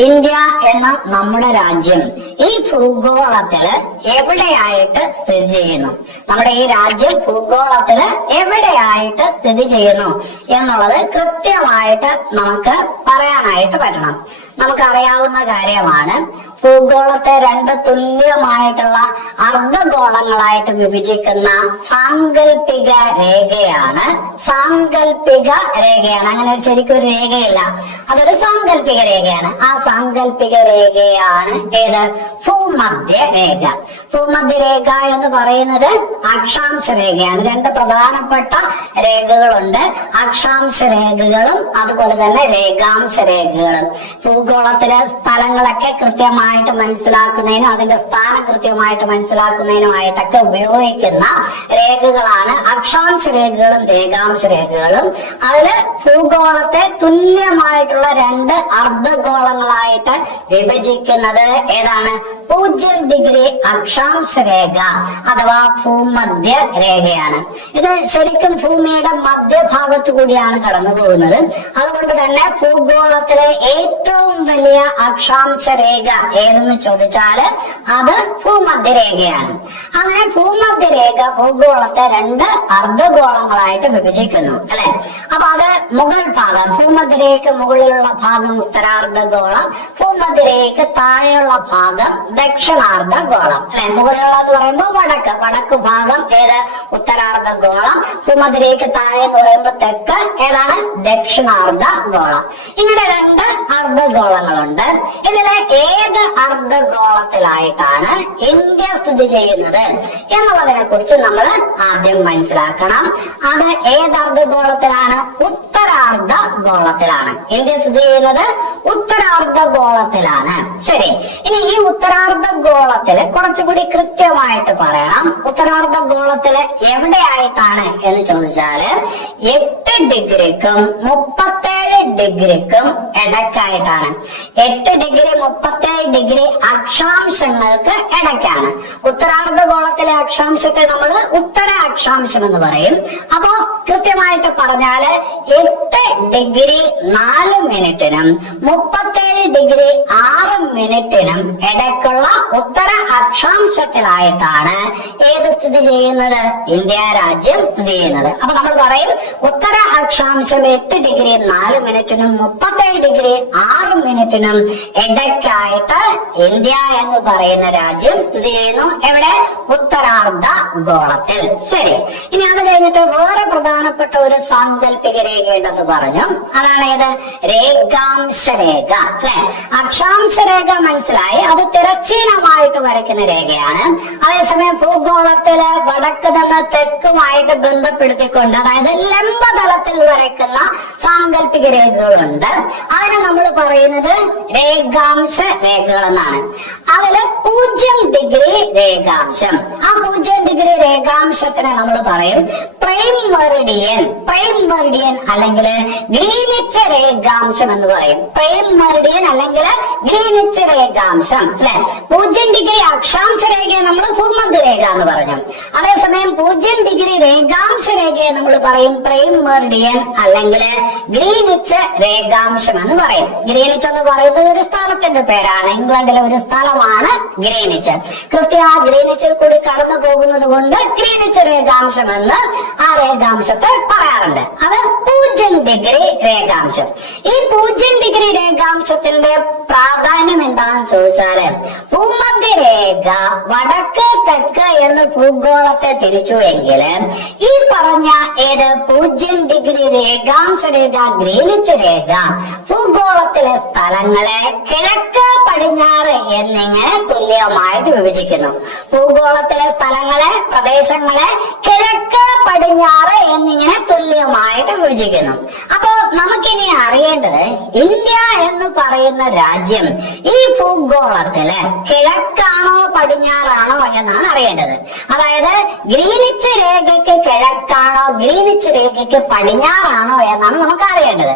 India എന്ന നമ്മുടെ രാജ്യം ഈ ഭൂഗോളത്തില് എവിടെയായിട്ട് സ്ഥിതി ചെയ്യുന്നു? നമ്മുടെ ഈ രാജ്യം ഭൂഗോളത്തില് എവിടെയായിട്ട് സ്ഥിതി ചെയ്യുന്നു എന്നുള്ളത് കൃത്യമായിട്ട് നമുക്ക് പറയാനായിട്ട് പറ്റണം. നമുക്കറിയാവുന്ന കാര്യമാണ്, ഭൂഗോളത്തെ രണ്ട് തുല്യമായിട്ടുള്ള അർദ്ധഗോളങ്ങളായിട്ട് വിഭജിക്കുന്ന സാങ്കല്പിക രേഖയാണ്. അങ്ങനെ ഒരു ശരിക്കും ഒരു രേഖയില്ല, അതൊരു സാങ്കല്പിക രേഖയാണ്. ആ സാങ്കല്പിക രേഖയാണ് ഏത്? ഭൂമധ്യ രേഖ. ഭൂമധ്യ രേഖ എന്ന് പറയുന്നത് അക്ഷാംശ രേഖയാണ്. രണ്ട് പ്രധാനപ്പെട്ട രേഖകളുണ്ട്, അക്ഷാംശ രേഖകളും അതുപോലെ തന്നെ രേഖാംശ രേഖകളും. ഭൂഗോളത്തിലെ സ്ഥലങ്ങളൊക്കെ കൃത്യമായിട്ട് മനസ്സിലാക്കുന്നതിനും അതിന്റെ സ്ഥാനം കൃത്യമായിട്ട് മനസ്സിലാക്കുന്നതിനുമായിട്ടൊക്കെ ഉപയോഗിക്കുന്ന രേഖകളാണ് അക്ഷാംശ രേഖകളും രേഖാംശ രേഖകളും. അതില് ഭൂഗോളത്തെ തുല്യമായിട്ടുള്ള രണ്ട് അർദ്ധഗോളങ്ങളായിട്ട് വിഭജിക്കുന്നത് ഏതാണ്? 0 ഡിഗ്രി അക്ഷാംശ രേഖ അഥവാ ഭൂമധ്യ രേഖയാണ്. ഇത് ശരിക്കും ഭൂമിയുടെ മധ്യഭാഗത്തു കൂടിയാണ് കടന്നു പോകുന്നത്. അതുകൊണ്ട് തന്നെ ഭൂഗോളത്തിലെ ഏറ്റവും വലിയ അക്ഷാംശ രേഖ ഏതെന്ന് ചോദിച്ചാല് അത് ഭൂമധ്യരേഖയാണ്. അങ്ങനെ ഭൂമധ്യരേഖ ഭൂഗോളത്തെ രണ്ട് അർദ്ധഗോളങ്ങളായിട്ട് വിഭജിക്കുന്നു, അല്ലെ? അപ്പൊ അത് മുകൾ ഭാഗം, ഭൂമധ്യരേഖ മുകളിലുള്ള ഭാഗം ഉത്തരാർദ്ധഗോളം, ഭൂമധ്യരേഖ താഴെയുള്ള ഭാഗം ദക്ഷിണാർദ്ധഗോളം, അല്ലെ? മുകളിലുള്ള എന്ന് പറയുമ്പോൾ വടക്ക് ഭാഗം ഏത്? ഉത്തരാർദ്ധഗോളം. ഭൂമധ്യരേഖ താഴെ എന്ന് പറയുമ്പോൾ തെക്ക് ഏതാണ്? ദക്ഷിണാർദ്ധഗോളം. ഇങ്ങനെ രണ്ട് അർദ്ധഗോളങ്ങളുണ്ട്. ഇതിലെ ഏത് അർദ്ധഗോളത്തിലായിട്ടാണ് ഇന്ത്യ സ്ഥിതി ചെയ്യുന്നത് എന്നുള്ളതിനെ കുറിച്ച് നമ്മൾ ആദ്യം മനസ്സിലാക്കണം. അത് ഏത് അർദ്ധഗോളത്തിലാണ്? ഉത്തരാർദ്ധഗോളത്തിലാണ്. ഇന്ത്യ സ്ഥിതി ചെയ്യുന്നത് ഉത്തരാർദ്ധഗോളത്തിലാണ്. ശരി, ഇനി ഈ ഉത്തരാർദ്ധഗോളത്തില് കുറച്ചുകൂടി കൃത്യമായിട്ട് പറയണം. ഉത്തരാർദ്ധഗോളത്തില് എവിടെയായിട്ടാണ് എന്ന് ചോദിച്ചാല് 8 ഡിഗ്രിക്കും 37 ഡിഗ്രിക്കും ഇടയ്ക്കായിട്ടാണ്. 8 ഡിഗ്രി 37 ഡിഗ്രി അക്ഷാംശങ്ങൾക്ക് ഇടയ്ക്കാണ്. ഉത്തരാർദ്ധഗോളത്തിലെ അക്ഷാംശത്തെ നമ്മൾ ഉത്തര അക്ഷാംശം എന്ന് പറയും. അപ്പോ കൃത്യമായിട്ട് പറഞ്ഞാല് 8 ഡിഗ്രി 4 മിനിറ്റിനും 37 ഡിഗ്രി 6 മിനിറ്റിനും ഇടയ്ക്കുള്ള ഉത്തര അക്ഷാംശത്തിലായിട്ടാണ് ഏത് സ്ഥിതി ചെയ്യുന്നത്? ഇന്ത്യ രാജ്യം സ്ഥിതി ചെയ്യുന്നത്. അപ്പൊ നമ്മൾ പറയും ഉത്തര അക്ഷാംശം 8 ഡിഗ്രി 4 മിനിറ്റിനും 37 ഡിഗ്രി 6 മിനിറ്റിനും ഇടയ്ക്കായിട്ട് ഇന്ത്യ എന്ന് പറയുന്ന രാജ്യം സ്ഥിതി ചെയ്യുന്നു. എവിടെ? ഉത്തരാർദ്ധഗോളത്തിൽ. ശരി, ഇനി അത് കഴിഞ്ഞിട്ട് വേറെ പ്രധാനപ്പെട്ട ഒരു സാങ്കല്പിക രേഖ ഉണ്ടെന്ന് പറഞ്ഞു. അതാണ് ഏത്? രേഖാംശ രേഖ, അല്ലെ? അക്ഷാംശ രേഖ മനസ്സിലായി, അത് തിരശ്ചീനമായിട്ട് വരയ്ക്കുന്ന രേഖയാണ്. അതേസമയം ഭൂഗോളത്തില് വടക്ക് നിന്ന് തെക്കുമായിട്ട് ബന്ധപ്പെടുത്തിക്കൊണ്ട്, അതായത് ലംബതലത്തിൽ വരയ്ക്കുന്ന സാങ്കല്പിക രേഖകളുണ്ട്. അതിനെ നമ്മൾ പറയുന്നത് രേഖാംശ രേഖകൾ എന്നാണ്. അതില് 0 ഡിഗ്രി രേഖാംശം. ആ 0 ഡിഗ്രി രേഖാംശത്തിനെ നമ്മൾ പറയും പ്രൈം മെറിഡിയൻ അല്ലെങ്കിൽ ഗ്രീനിച്ച് രേഖാംശം എന്ന് പറയും. പ്രൈം മെറിഡിയൻ അല്ലെങ്കിൽ ഗ്രീനിച്ച് രേഖാംശം, അല്ലെ? 0 ഡിഗ്രി അക്ഷാംശ രേഖയെ നമ്മൾ ഭൂമധ്യരേഖ എന്ന് പറഞ്ഞു. അതേസമയം 0 ഡിഗ്രി രേഖാംശ രേഖയെ നമ്മൾ പറയും പ്രൈം മെറിഡിയൻ അല്ലെങ്കിൽ ഗ്രീനിച്ച് രേഖാംശം എന്ന് പറയും. ഗ്രീനിച്ച് എന്ന് പറയുന്നത് ഒരു സ്ഥലത്തിന്റെ പേരാണ്. ഇംഗ്ലണ്ടിലെ ഒരു സ്ഥലമാണ് ഗ്രീനിച്ച്. കൃത്യം ആ ഗ്രീനിച്ചിൽ കൂടി കടന്നു പോകുന്നത് കൊണ്ട് ഗ്രീനിച്ച് രേഖാംശം എന്ന് ആ രേഖാംശത്തെ പറയാറുണ്ട്. അത് 0 ഡിഗ്രി രേഖാംശം. ഈ 0 ഡിഗ്രി രേഖാംശത്തിന്റെ പ്രാധാന്യം എന്താണെന്ന് ചോദിച്ചാല്, ഭൂമധ്യരേഖ വടക്ക് തെക്ക് എന്ന് ഭൂഗോളത്തെ തിരിച്ചുവെങ്കിൽ ഈ പറഞ്ഞ ഏത് 0 ഡിഗ്രി രേഖാംശ രേഖ, ഗ്രീനിച്ച് രേഖ ഭൂഗോളത്തിലെ സ്ഥലങ്ങളെ കിഴക്ക് പടിഞ്ഞാറ് എന്നിങ്ങനെ തുല്യമായിട്ട് വിഭജിക്കുന്നു. ഭൂഗോളത്തിലെ സ്ഥലങ്ങളെ, പ്രദേശങ്ങളെ കിഴക്ക് പടിഞ്ഞാറ് എന്നിങ്ങനെ തുല്യമായിട്ട് വിഭജിക്കുന്നു. അപ്പോ നമുക്കിനി അറിയേണ്ടത്, ഇന്ത്യ എന്ന് പറയുന്ന രാജ്യം ഈ ഭൂഗോളത്തില് കിഴക്കാണോ പടിഞ്ഞാറാണോ എന്നാണ് അറിയേണ്ടത്. അതായത് ഗ്രീനിച്ച് രേഖയ്ക്ക് കിഴക്കാണോ ഗ്രീനിച്ച് രേഖയ്ക്ക് പടിഞ്ഞാറാണോ എന്നാണ് നമുക്ക് അറിയേണ്ടത്.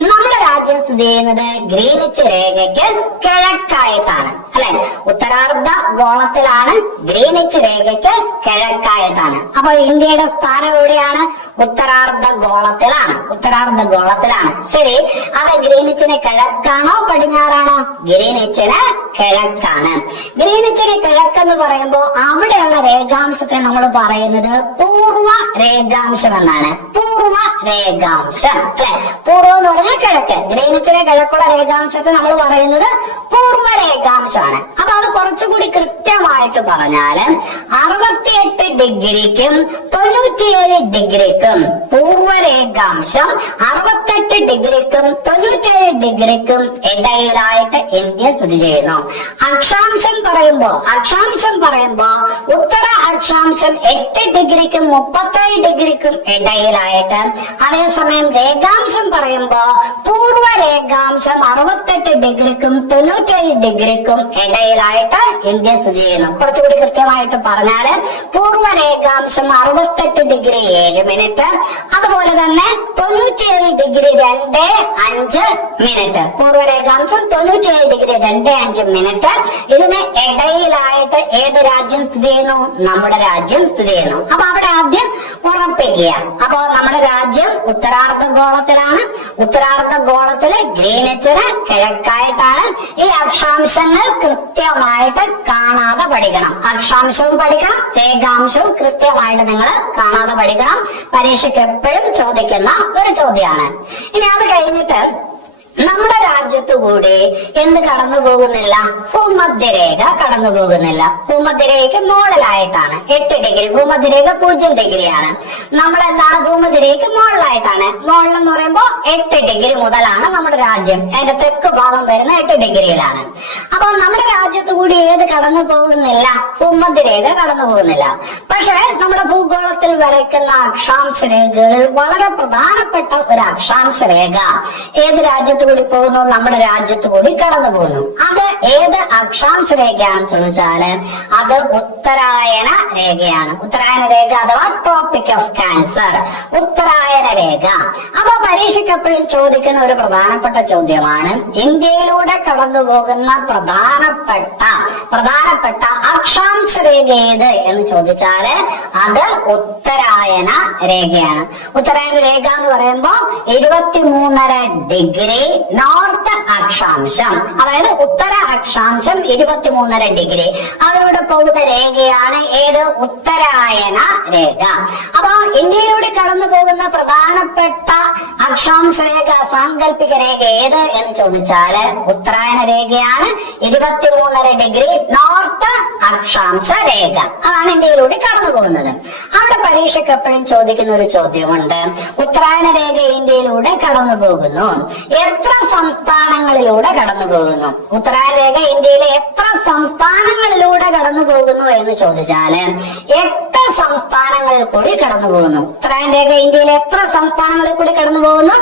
നമ്മുടെ രാജ്യം സ്ഥിതി ചെയ്യുന്നത് ഗ്രീനിച്ച് രേഖയ്ക്ക് കിഴക്കായിട്ടാണ് അല്ലെ. ഉത്തരാർദ്ധ ഗോളത്തിലാണ്, ഗ്രീനിച്ച് രേഖയ്ക്ക് കിഴക്കായിട്ടാണ്. അപ്പൊ ഇന്ത്യയുടെ സ്ഥാനം എവിടെയാണ്? ഉത്തരാർദ്ധ ഗോളത്തിലാണ്. ഉത്തരാർദ്ധ ഗോളത്തിലാണ്. ശരി, അത് ഗ്രീനിച്ചിന് കിഴക്കാണോ പടിഞ്ഞാറാണോ? ഗ്രീനിച്ചിന് കിഴക്കാണ്. ഗ്രീനിച്ചിന് കിഴക്കെന്ന് പറയുമ്പോൾ അവിടെയുള്ള രേഖാംശത്തെ നമ്മൾ പറയുന്നത് പൂർവ്വ രേഖാംശം എന്നാണ്. പൂർവ്വ രേഖാംശം അല്ലെ. പൂർവ്വം എന്ന് പറഞ്ഞാൽ കിഴക്ക്. ഗ്രീനിച്ചിന് കിഴക്കുള്ള രേഖാംശത്തെ നമ്മൾ പറയുന്നത് പൂർവ്വ രേഖാംശമാണ്. അപ്പൊ അത് കുറച്ചുകൂടി കൃത്യമായിട്ട് പറഞ്ഞാല് 68 ഡിഗ്രിക്കും 97 ഡിഗ്രിക്കും പൂർവ്വ രേഖാംശം 68 ഡിഗ്രിക്കും 97 ഡിഗ്രിക്കും ഇടയിലായിട്ട് ഇന്ത്യ സ്ഥിതി ചെയ്യുന്നു. അക്ഷാംശം പറയുമ്പോ ഉത്തര അക്ഷാംശം 8 ഡിഗ്രിക്കും 37 ഡിഗ്രിക്കും ഇടയിലായിട്ട്, അതേസമയം രേഖാംശം പറയുമ്പോ പൂർവ്വ രേഖാംശം 68 ഡിഗ്രിക്കും 97 ഡിഗ്രിക്കും ഇടയിലായിട്ട് ഇന്ത്യ സ്ഥിതി ചെയ്യുന്നു. കുറച്ചുകൂടി കൃത്യമായിട്ട് പറഞ്ഞാല് പൂർവ്വ രേഖാംശം 68 ഡിഗ്രി 7 മിനിറ്റ്, അതുപോലെ തന്നെ 97 ഡിഗ്രി 2.5 മിനിറ്റ്. പൂർവ്വ രേഖാംശം 97 ഡിഗ്രി 2.5 മിനിറ്റ്. ഇതിന് ഇടയിലായിട്ട് ഏത് രാജ്യം സ്ഥിതി ചെയ്യുന്നു? നമ്മുടെ രാജ്യം സ്ഥിതി ചെയ്യുന്നു. അപ്പൊ അവിടെ ആദ്യം ഉറപ്പിക്കുക. അപ്പൊ നമ്മുടെ രാജ്യം ഉത്തരാർദ്ധ ഗോളത്തിലാണ്. ഉത്തരാർദ്ധ ഗോളത്തില് ഗ്രീനിച്ചിന് കിഴക്കായിട്ടാണ്. ഈ അക്ഷാംശങ്ങൾ കൃത്യമായിട്ട് കാണാതെ പഠിക്കണം. അക്ഷാംശവും പഠിക്കണം, രേഖാംശവും കൃത്യമായിട്ട് നിങ്ങൾ കാണാതെ പഠിക്കണം. പരീക്ഷയ്ക്ക് എപ്പോഴും ചോദിക്കുന്ന ഒരു ചോദ്യമാണ്. ഇനി അത് കഴിഞ്ഞിട്ട് നമ്മുടെ രാജ്യത്തു കൂടി എന്ത് കടന്നു പോകുന്നില്ല? ഭൂമധ്യരേഖ കടന്നു പോകുന്നില്ല. ഭൂമധ്യരേഖയ്ക്ക് മുകളിലായിട്ടാണ് 8 ഡിഗ്രി. ഭൂമധ്യരേഖ 0 ഡിഗ്രിയാണ്. നമ്മളെന്താണ്? ഭൂമധ്യരേഖയ്ക്ക് മുകളിലായിട്ടാണ്. മുകളിലെന്ന് പറയുമ്പോൾ 8 ഡിഗ്രി മുതലാണ് നമ്മുടെ രാജ്യം. അതിന്റെ തെക്ക് ഭാഗം വരുന്ന 8 ഡിഗ്രിയിലാണ്. അപ്പൊ നമ്മുടെ രാജ്യത്തു കൂടി ഏത് കടന്നു പോകുന്നില്ല? ഭൂമധ്യരേഖ കടന്നു പോകുന്നില്ല. പക്ഷെ നമ്മുടെ ഭൂഗോളത്തിൽ വരയ്ക്കുന്ന അക്ഷാംശ രേഖകളിൽ വളരെ പ്രധാനപ്പെട്ട ഒരു അക്ഷാംശ രേഖ ഏത് രാജ്യത്ത് കൂടി പോകുന്നു? നമ്മുടെ രാജ്യത്ത് കൂടി കടന്നു പോകുന്നു. അത് ഏത് അക്ഷാംശ രേഖയാണെന്ന് ചോദിച്ചാല് അത് ഉത്തരായന രേഖയാണ്. ഉത്തരായന രേഖ അഥവാ ട്രോപ്പിക് ഓഫ് ക്യാൻസർ, ഉത്തരായന രേഖ. അപ്പൊ പരീക്ഷയ്ക്ക് എപ്പോഴും ചോദിക്കുന്ന ഒരു പ്രധാനപ്പെട്ട ചോദ്യമാണ്, ഇന്ത്യയിലൂടെ കടന്നു പോകുന്ന പ്രധാനപ്പെട്ട അക്ഷാംശ രേഖ ഏത് എന്ന് ചോദിച്ചാല് അത് ഉത്തരായന രേഖയാണ്. ഉത്തരായന രേഖ എന്ന് പറയുമ്പോ 23.5 ഡിഗ്രി നോർത്ത് അക്ഷാംശം, അതായത് ഉത്തര അക്ഷാംശം 23.5 ഡിഗ്രി അതിലൂടെ പോകുന്ന രേഖയാണ് ഏത്? ഉത്തരായന രേഖ. അപ്പൊ ഇന്ത്യയിലൂടെ കടന്നു പോകുന്ന പ്രധാനപ്പെട്ട അക്ഷാംശ രേഖ, സാങ്കല്പിക രേഖ ഏത് എന്ന് ചോദിച്ചാല് ഉത്തരായന രേഖയാണ്. 23.5 ഡിഗ്രി നോർത്ത് അക്ഷാംശ രേഖ, അതാണ് ഇന്ത്യയിലൂടെ കടന്നു പോകുന്നത്. അവിടെ പരീക്ഷയ്ക്ക് എപ്പോഴും ചോദിക്കുന്ന ഒരു ചോദ്യമുണ്ട്, ഉത്തരായന രേഖ ഇന്ത്യയിലൂടെ കടന്നു പോകുന്നു, എത്ര സംസ്ഥാനങ്ങളിലൂടെ കടന്നു പോകുന്നു? ഉത്തരായന രേഖ ഇന്ത്യയിലെ എത്ര സംസ്ഥാനങ്ങളിലൂടെ കടന്നു പോകുന്നു എന്ന് ചോദിച്ചാല് 8 സംസ്ഥാനങ്ങളിൽ കൂടി കടന്നു പോകുന്നു. ഉത്തരായന രേഖ ഇന്ത്യയിലെ എത്ര സംസ്ഥാനങ്ങളിൽ കൂടി കടന്നു പോകുന്നു?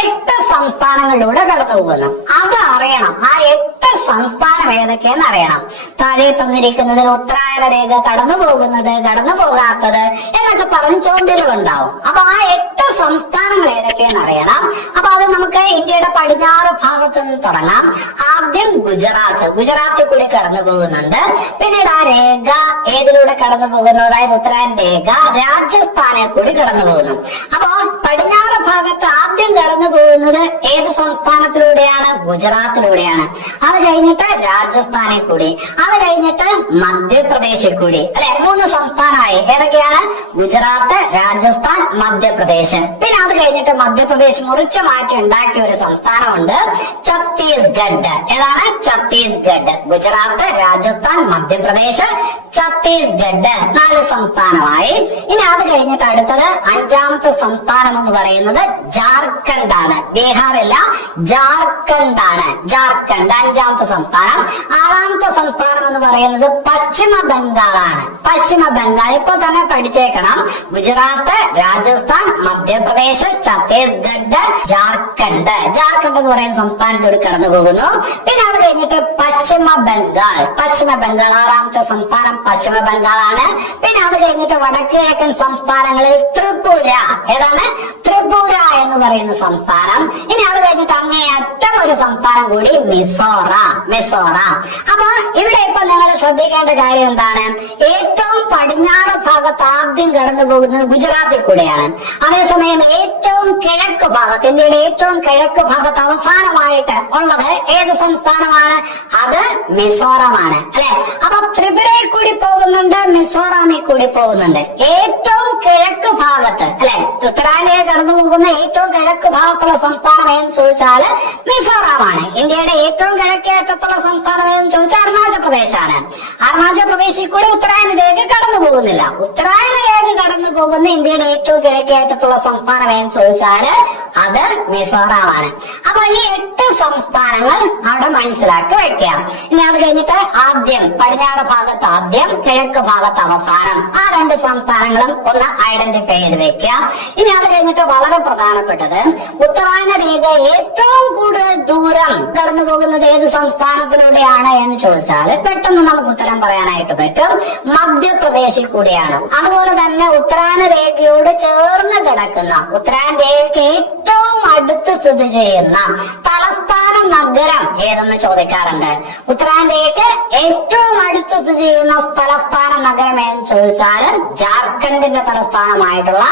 8 സംസ്ഥാനങ്ങളിലൂടെ കടന്നു പോകുന്നു. അത് അറിയണം. ആ 8 സംസ്ഥാനം ഏതൊക്കെയെന്ന് അറിയണം. താഴെ തന്നിരിക്കുന്നതിൽ ഉത്തരായന രേഖ കടന്നു പോകുന്നത്, കടന്നു പോകാത്തത് എന്നൊക്കെ പറഞ്ഞ് ചോദ്യങ്ങൾ ഉണ്ടാവും. അപ്പൊ ആ 8 സംസ്ഥാനങ്ങൾ ഏതൊക്കെയെന്ന് അറിയണം. അപ്പൊ അത് നമുക്ക് ഇന്ത്യയുടെ പടിഞ്ഞാറ് ഭാഗത്തു നിന്ന് തുടങ്ങാം. ആദ്യം ഗുജറാത്തിൽ കൂടി കടന്നു പോകുന്നുണ്ട്. പിന്നീട് ആ രേഖ ഏതിലൂടെ കടന്നു പോകുന്നു? അതായത് ഉത്തരായന രേഖ രാജസ്ഥാനിൽ കൂടി കടന്നു പോകുന്നു. അപ്പൊ പടിഞ്ഞാറ് ഭാഗത്ത് ആദ്യം കടന്നു പോകുന്നത് ഏത് സംസ്ഥാനത്തിലൂടെയാണ്? ഗുജറാത്തിലൂടെയാണ്. അത് കഴിഞ്ഞിട്ട് രാജസ്ഥാനിൽ കൂടി, അത് കഴിഞ്ഞിട്ട് മധ്യപ്രദേശിൽ കൂടി, അല്ലെ? 3 സംസ്ഥാനമായി. ഏതൊക്കെയാണ്? ഗുജറാത്ത്, രാജസ്ഥാൻ, മധ്യപ്രദേശ്. പിന്നെ അത് കഴിഞ്ഞിട്ട് മധ്യപ്രദേശ് മുറിച്ചു മാറ്റി ഉണ്ടാക്കിയ ഒരു സംസ്ഥാനമുണ്ട്, ഛത്തീസ്ഗഡ്. ഏതാണ്? ഛത്തീസ്ഗഡ്. ഗുജറാത്ത്, രാജസ്ഥാൻ, മധ്യപ്രദേശ്, ഛത്തീസ്ഗഡ് 4 സംസ്ഥാനമായി. ഇനി അത് കഴിഞ്ഞിട്ട് അടുത്തത് 5ാമത്തെ സംസ്ഥാനം എന്ന് പറയുന്നത് ജാർഖണ്ഡ് ആണ്. ബീഹാറില്ല, ജാർഖണ്ഡ് ആണ്. ജാർഖണ്ഡ് 5ാമത്തെ സംസ്ഥാനം. 6ാമത്തെ സംസ്ഥാനം എന്ന് പറയുന്നത് പശ്ചിമ ബംഗാളാണ്. പശ്ചിമ ബംഗാൾ ഇപ്പോൾ തന്നെ പഠിച്ചേക്കണം. ഗുജറാത്ത്, രാജസ്ഥാൻ, മധ്യപ്രദേശ്, ഛത്തീസ്ഗഡ്, ജാർഖണ്ഡ്. ജാർഖണ്ഡ് എന്ന് പറയുന്ന സംസ്ഥാനത്തോട് കടന്നു പോകുന്നു. പിന്നെ അത് കഴിഞ്ഞിട്ട് പശ്ചിമ ബംഗാൾ. പശ്ചിമ ബംഗാൾ 6ാമത്തെ സംസ്ഥാനം പശ്ചിമ ബംഗാളാണ്. പിന്നെ അത് കഴിഞ്ഞിട്ട് വടക്ക് കിഴക്കൻ സംസ്ഥാനങ്ങളിൽ ത്രിപുര. ഏതാണ്? ത്രിപുര എന്ന് പറയുന്ന സംസ്ഥാനം. ഇനി അത് കഴിഞ്ഞിട്ട് അങ്ങേയറ്റം ഒരു സംസ്ഥാനം കൂടി മിസോറാം. അപ്പൊ ഇവിടെ ഇപ്പൊ നിങ്ങൾ ശ്രദ്ധിക്കേണ്ട കാര്യം എന്താണ്? ഏറ്റവും പടിഞ്ഞാറ് ഭാഗത്ത് ആദ്യം കടന്നു പോകുന്നത് ഗുജറാത്തിൽ കൂടെയാണ്. അതേസമയം ഏറ്റവും കിഴക്ക് ഭാഗത്ത്, ഇന്ത്യയുടെ ഏറ്റവും കിഴക്ക് ഭാഗത്ത് അവസാനമായിട്ട് ഉള്ളത് ഏത് സംസ്ഥാനമാണ്? അത് മിസോറാമാണ്, അല്ലെ? അപ്പൊ ത്രിപുരയിൽ കൂടി പോകുന്നുണ്ട്, മിസോറാമിൽ കൂടി പോകുന്നുണ്ട്. ഏറ്റവും കിഴക്ക് ഭാഗത്ത്, അല്ലെ, ഉത്തരാഖണ്ഡിൽ കടന്നു പോകുന്ന ഏറ്റവും കിഴക്ക് ഭാഗത്തുള്ള സംസ്ഥാനം ഏതെന്ന് ചോദിച്ചാൽ മിസോറാമാണ്. ഇന്ത്യയുടെ ഏറ്റവും കിഴക്കേ അറ്റത്തുള്ള സംസ്ഥാനം ഏതെന്ന് ചോദിച്ചാൽ അരുണാചൽ പ്രദേശാണ്. അരുണാചൽ പ്രദേശിൽ കൂടി ഉത്തരായന രേഖ കടന്നു പോകുന്നില്ല. ഉത്തരായന രേഖ കടന്നു പോകുന്ന ഇന്ത്യയുടെ ഏറ്റവും കിഴക്കേ അറ്റത്തുള്ള സംസ്ഥാനം ഏതെന്ന് ചോദിച്ചാൽ അത് മിസോറാമാണ്. അപ്പൊ ഈ 8 സംസ്ഥാനങ്ങൾ അവിടെ മനസ്സിലാക്കി വെക്കാം. ഇനി അത് കഴിഞ്ഞിട്ട് ആദ്യം പടിഞ്ഞാറ് ഭാഗത്ത് ആദ്യം, കിഴക്ക് ഭാഗത്ത് അവസാനം, ആ 2 സംസ്ഥാനങ്ങളും ഒന്ന് ഐഡന്റിഫൈ ചെയ്ത് വെക്കാം. ഇനി അത് കഴിഞ്ഞിട്ട് വളരെ പ്രധാനപ്പെട്ടത്, ഉത്തരായന രേഖ ഏറ്റവും കൂടുതൽ ദൂരം കടന്നു പോകുന്നത് ഏത് സംസ്ഥാനത്തിലൂടെയാണ് എന്ന് ചോദിച്ചാൽ പെട്ടെന്ന് നമുക്ക് ഉത്തരം പറയാനായിട്ട് പറ്റും. മധ്യപ്രദേശിൽ കൂടിയാണ്. അതുപോലെ തന്നെ ഉത്തരായന രേഖയോട് ചേർന്ന് കിടക്കുന്ന, ഉത്തരായന രേഖയ്ക്ക് ഏറ്റവും അടുത്ത് സ്ഥിതി ചെയ്യുന്ന തലസ്ഥാന നഗരം ഏതെന്ന് ചോദിക്കാറുണ്ട്. ഉത്തരായന രേഖയ്ക്ക് ഏറ്റവും അടുത്ത് സ്ഥിതി ചെയ്യുന്ന തലസ്ഥാന നഗരം ഏതെന്ന് ചോദിച്ചാൽ ജാർഖണ്ഡിന്റെ തലസ്ഥാനമായിട്ടുള്ള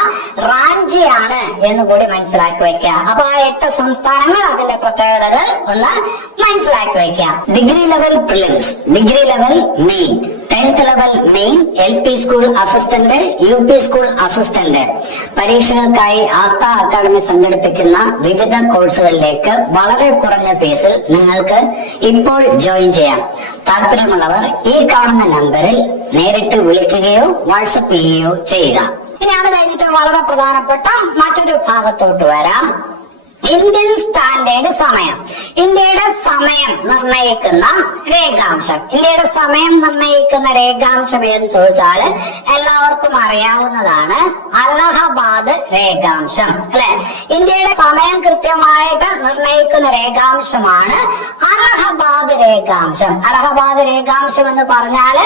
റാഞ്ചിയാണ് എന്ന് കൂടി മനസ്സിലാക്കി വെക്കുക. അപ്പൊ ആ 8 സംസ്ഥാനങ്ങൾ, അതിന്റെ പ്രത്യേകതകൾ ഒന്ന് മനസ്സിലാക്കി വെക്കാം. Degree level prelims, degree level main, 10th level main, LP school assistant, UP school assistant പരീക്ഷകൾക്കായി ആസ്ഥ അക്കാദമി സംഘടിപ്പിക്കുന്ന വിവിധ കോഴ്സുകളിലേക്ക് വളരെ കുറഞ്ഞ ഫീസിൽ നിങ്ങൾക്ക് ഇപ്പോൾ ജോയിൻ ചെയ്യാം. താല്പര്യമുള്ളവർ ഈ കാണുന്ന നമ്പറിൽ നേരിട്ട് വിളിക്കുകയോ വാട്സപ്പ് ചെയ്യുകയോ ചെയ്യുക. ഇനി അത് കഴിഞ്ഞിട്ട് വളരെ പ്രധാനപ്പെട്ട മറ്റൊരു ഭാഗത്തോട്ട് വരാം. ഇന്ത്യൻ സ്റ്റാൻഡേർഡ് സമയം. ഇന്ത്യയുടെ സമയം നിർണയിക്കുന്ന രേഖാംശം. ഇന്ത്യയുടെ സമയം നിർണയിക്കുന്ന രേഖാംശം ഏതെന്ന് ചോദിച്ചാൽ എല്ലാവർക്കും അറിയാവുന്നതാണ് അലഹബാദ് രേഖാംശം, അല്ലെ? ഇന്ത്യയുടെ സമയം കൃത്യമായിട്ട് നിർണയിക്കുന്ന രേഖാംശമാണ് അലഹബാദ് രേഖാംശം. അലഹബാദ് രേഖാംശം എന്ന് പറഞ്ഞാൽ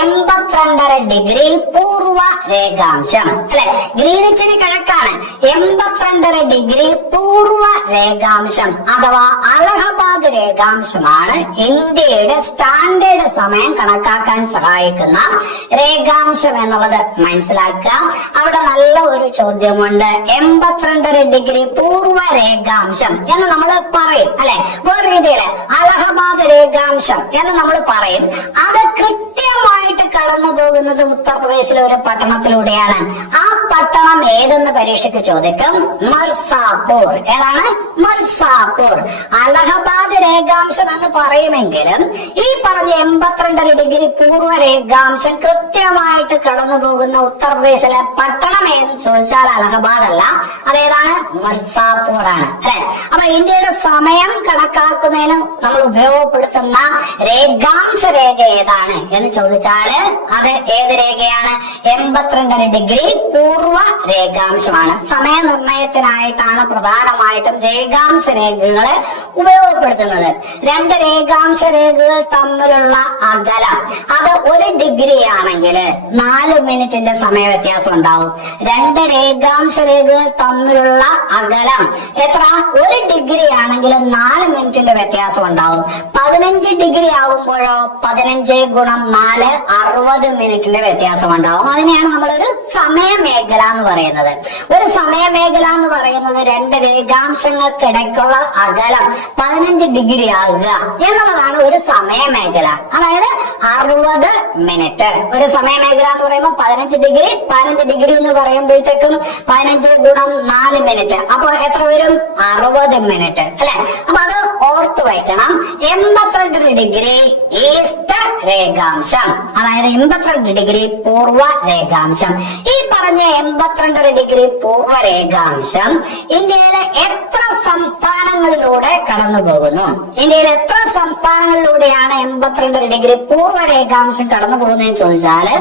82.5 ഡിഗ്രി പൂർവ രേഖാംശം, അല്ലെ? ഗ്രീനിച്ചിന് കിഴക്കാണ്. 82.5 ഡിഗ്രി പൂർവ രേഖാംശം അഥവാ അലഹബാദ് രേഖാംശമാണ് ഇന്ത്യയുടെ സ്റ്റാൻഡേർഡ് സമയം കണക്കാക്കാൻ സഹായിക്കുന്ന രേഖാംശം എന്നുള്ളത് മനസ്സിലാക്കുക. അവിടെ നല്ല ഒരു ചോദ്യമുണ്ട്. 82.5 ഡിഗ്രി പൂർവ രേഖാംശം എന്ന് നമ്മൾ പറയും, അല്ലെ? വേറെ രീതിയിൽ അലഹബാദ് രേഖാംശം എന്ന് നമ്മൾ പറയും. അത് കൃത്യമായിട്ട് കടന്നു പോകുന്നത് ഉത്തർപ്രദേശിലെ ഒരു പട്ടണത്തിലൂടെയാണ്. ആ പട്ടണം ഏതെന്ന് പരീക്ഷയ്ക്ക് ചോദിക്കും. മിർസാപൂർ. ഏതാണ്? മിർസാപൂർ. അലഹബാദ് രേഖാംശം എന്ന് പറയുമെങ്കിലും ഈ പറഞ്ഞ 82.5 ഡിഗ്രി പൂർവ രേഖാംശം കൃത്യമായിട്ട് കടന്നു പോകുന്ന ഉത്തർപ്രദേശിലെ പട്ടണം ഏതെന്ന് ചോദിച്ചാൽ അലഹബാദ് അല്ല, അതേതാണ്? മിർസാപൂർ ആണ്, അല്ലെ? അപ്പൊ ഇന്ത്യയുടെ സമയം കണക്കാക്കുന്നതിന് നമ്മൾ ഉപയോഗപ്പെടുത്തുന്ന രേഖാംശ രേഖ ഏതാണ് എന്ന് ചോദിച്ചാല് അത് ഏത് രേഖയാണ്? 82.5 ഡിഗ്രി പൂർവ രേഖാംശമാണ്. സമയനിർണയത്തിനായിട്ടാണ് പ്രധാനമായിട്ടും രേഖാംശ രേഖകളെ ഉപയോഗപ്പെടുത്തുന്നത്. 2 രേഖാംശ രേഖകൾ തമ്മിലുള്ള അകലം അത് 1 ഡിഗ്രി ആണെങ്കിൽ 4 മിനിറ്റിന്റെ സമയ വ്യത്യാസം ഉണ്ടാവും. 2 രേഖാംശ രേഖകൾ തമ്മിലുള്ള അകലം എത്ര? 1 ഡിഗ്രി ആണെങ്കിൽ 4 മിനിറ്റിന്റെ വ്യത്യാസം ഉണ്ടാവും. 15 ഡിഗ്രി ആകുമ്പോഴോ 15 ഗുണം 4 60 മിനിറ്റിന്റെ വ്യത്യാസം ഉണ്ടാവും. അതിനെയാണ് നമ്മളൊരു സമയമേഖല എന്ന് പറയുന്നത്. ഒരു സമയമേഖല എന്ന് പറയുന്നത് 2 രേഖാംശങ്ങൾക്കിടയ്ക്കുള്ള അകലം 15 ഡിഗ്രി ആകുക എന്നുള്ളതാണ് ഒരു സമയമേഖല. അതായത് 60 മിനിറ്റ്. ഒരു സമയമേഖല എന്ന് പറയുമ്പോൾ 15 ഡിഗ്രി എന്ന് പറയുമ്പോഴത്തേക്കും 15 ഗുണം 4 മിനിറ്റ്. അപ്പൊ എത്ര വരും? 60 മിനിറ്റ്, അല്ലെ? അപ്പൊ അത് ഓർത്ത് വയ്ക്കണം. 82 ഡിഗ്രി ഈസ്റ്റ് രേഖാംശം, അതായത് 82 ഡിഗ്രി പൂർവ്വ രേഖാംശം. ഈ പറഞ്ഞ 82 ഡിഗ്രി പൂർവ്വ രേഖാംശം ഇന്ത്യയിലെ എത്ര സംസ്ഥാനങ്ങളിലൂടെ കടന്നു പോകുന്നു? ഇന്ത്യയിൽ എത്ര സംസ്ഥാനങ്ങളിലൂടെയാണ് 82 ഡിഗ്രി പൂർവ്വ രേഖാംശം കടന്നു പോകുന്നതെന്ന് ചോദിച്ചാല്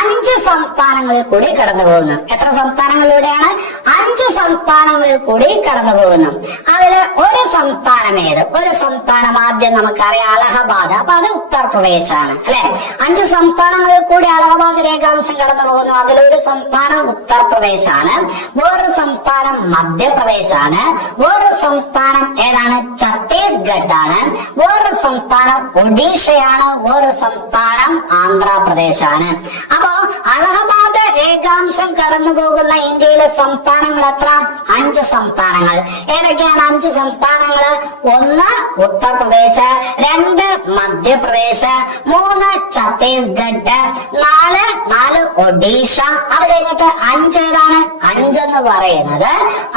5 സംസ്ഥാനങ്ങളിൽ കൂടി കടന്നു പോകുന്നു. എത്ര സംസ്ഥാനങ്ങളിലൂടെയാണ്? 5 സംസ്ഥാനങ്ങളിൽ കൂടി കടന്നു പോകുന്നു. അതില് ഒരു സംസ്ഥാനം ഏത്? ഒരു സംസ്ഥാനം ആദ്യം നമുക്കറിയാം, അലഹബാദ്. അപ്പൊ അത് ഉത്തർപ്രദേശാണ്, അല്ലെ? 5 സംസ്ഥാനങ്ങളിൽ കൂടി അലഹബാദ് രേഖാംശം കടന്നു പോകുന്നു. അതിലൊരു സംസ്ഥാനം ഉത്തർപ്രദേശാണ്, വേറൊരു സംസ്ഥാനം മധ്യപ്രദേശാണ്, വേറൊരു സംസ്ഥാനം ഏതാണ്? ഛത്തീസ്ഗഡ് ആണ്, വേറൊരു സംസ്ഥാനം ഒഡീഷയാണ്, വേറൊരു സംസ്ഥാനം ആന്ധ്രാപ്രദേശാണ്. അപ്പോ അലഹബാദ് രേഖാംശം കടന്നു പോകുന്ന ഇന്ത്യയിലെ സംസ്ഥാനങ്ങൾ എത്ര? 5 സംസ്ഥാനങ്ങൾ. ഏതൊക്കെയാണ് 5 സംസ്ഥാനങ്ങള്? 1 ഉത്തർപ്രദേശ്, 2 മധ്യപ്രദേശ്, 3 ഛത്തീസ്ഗഡ്, 4 ഒഡീഷ. അത് കഴിഞ്ഞിട്ട് 5 ഏതാണ്? 5 എന്ന് പറയുന്നത്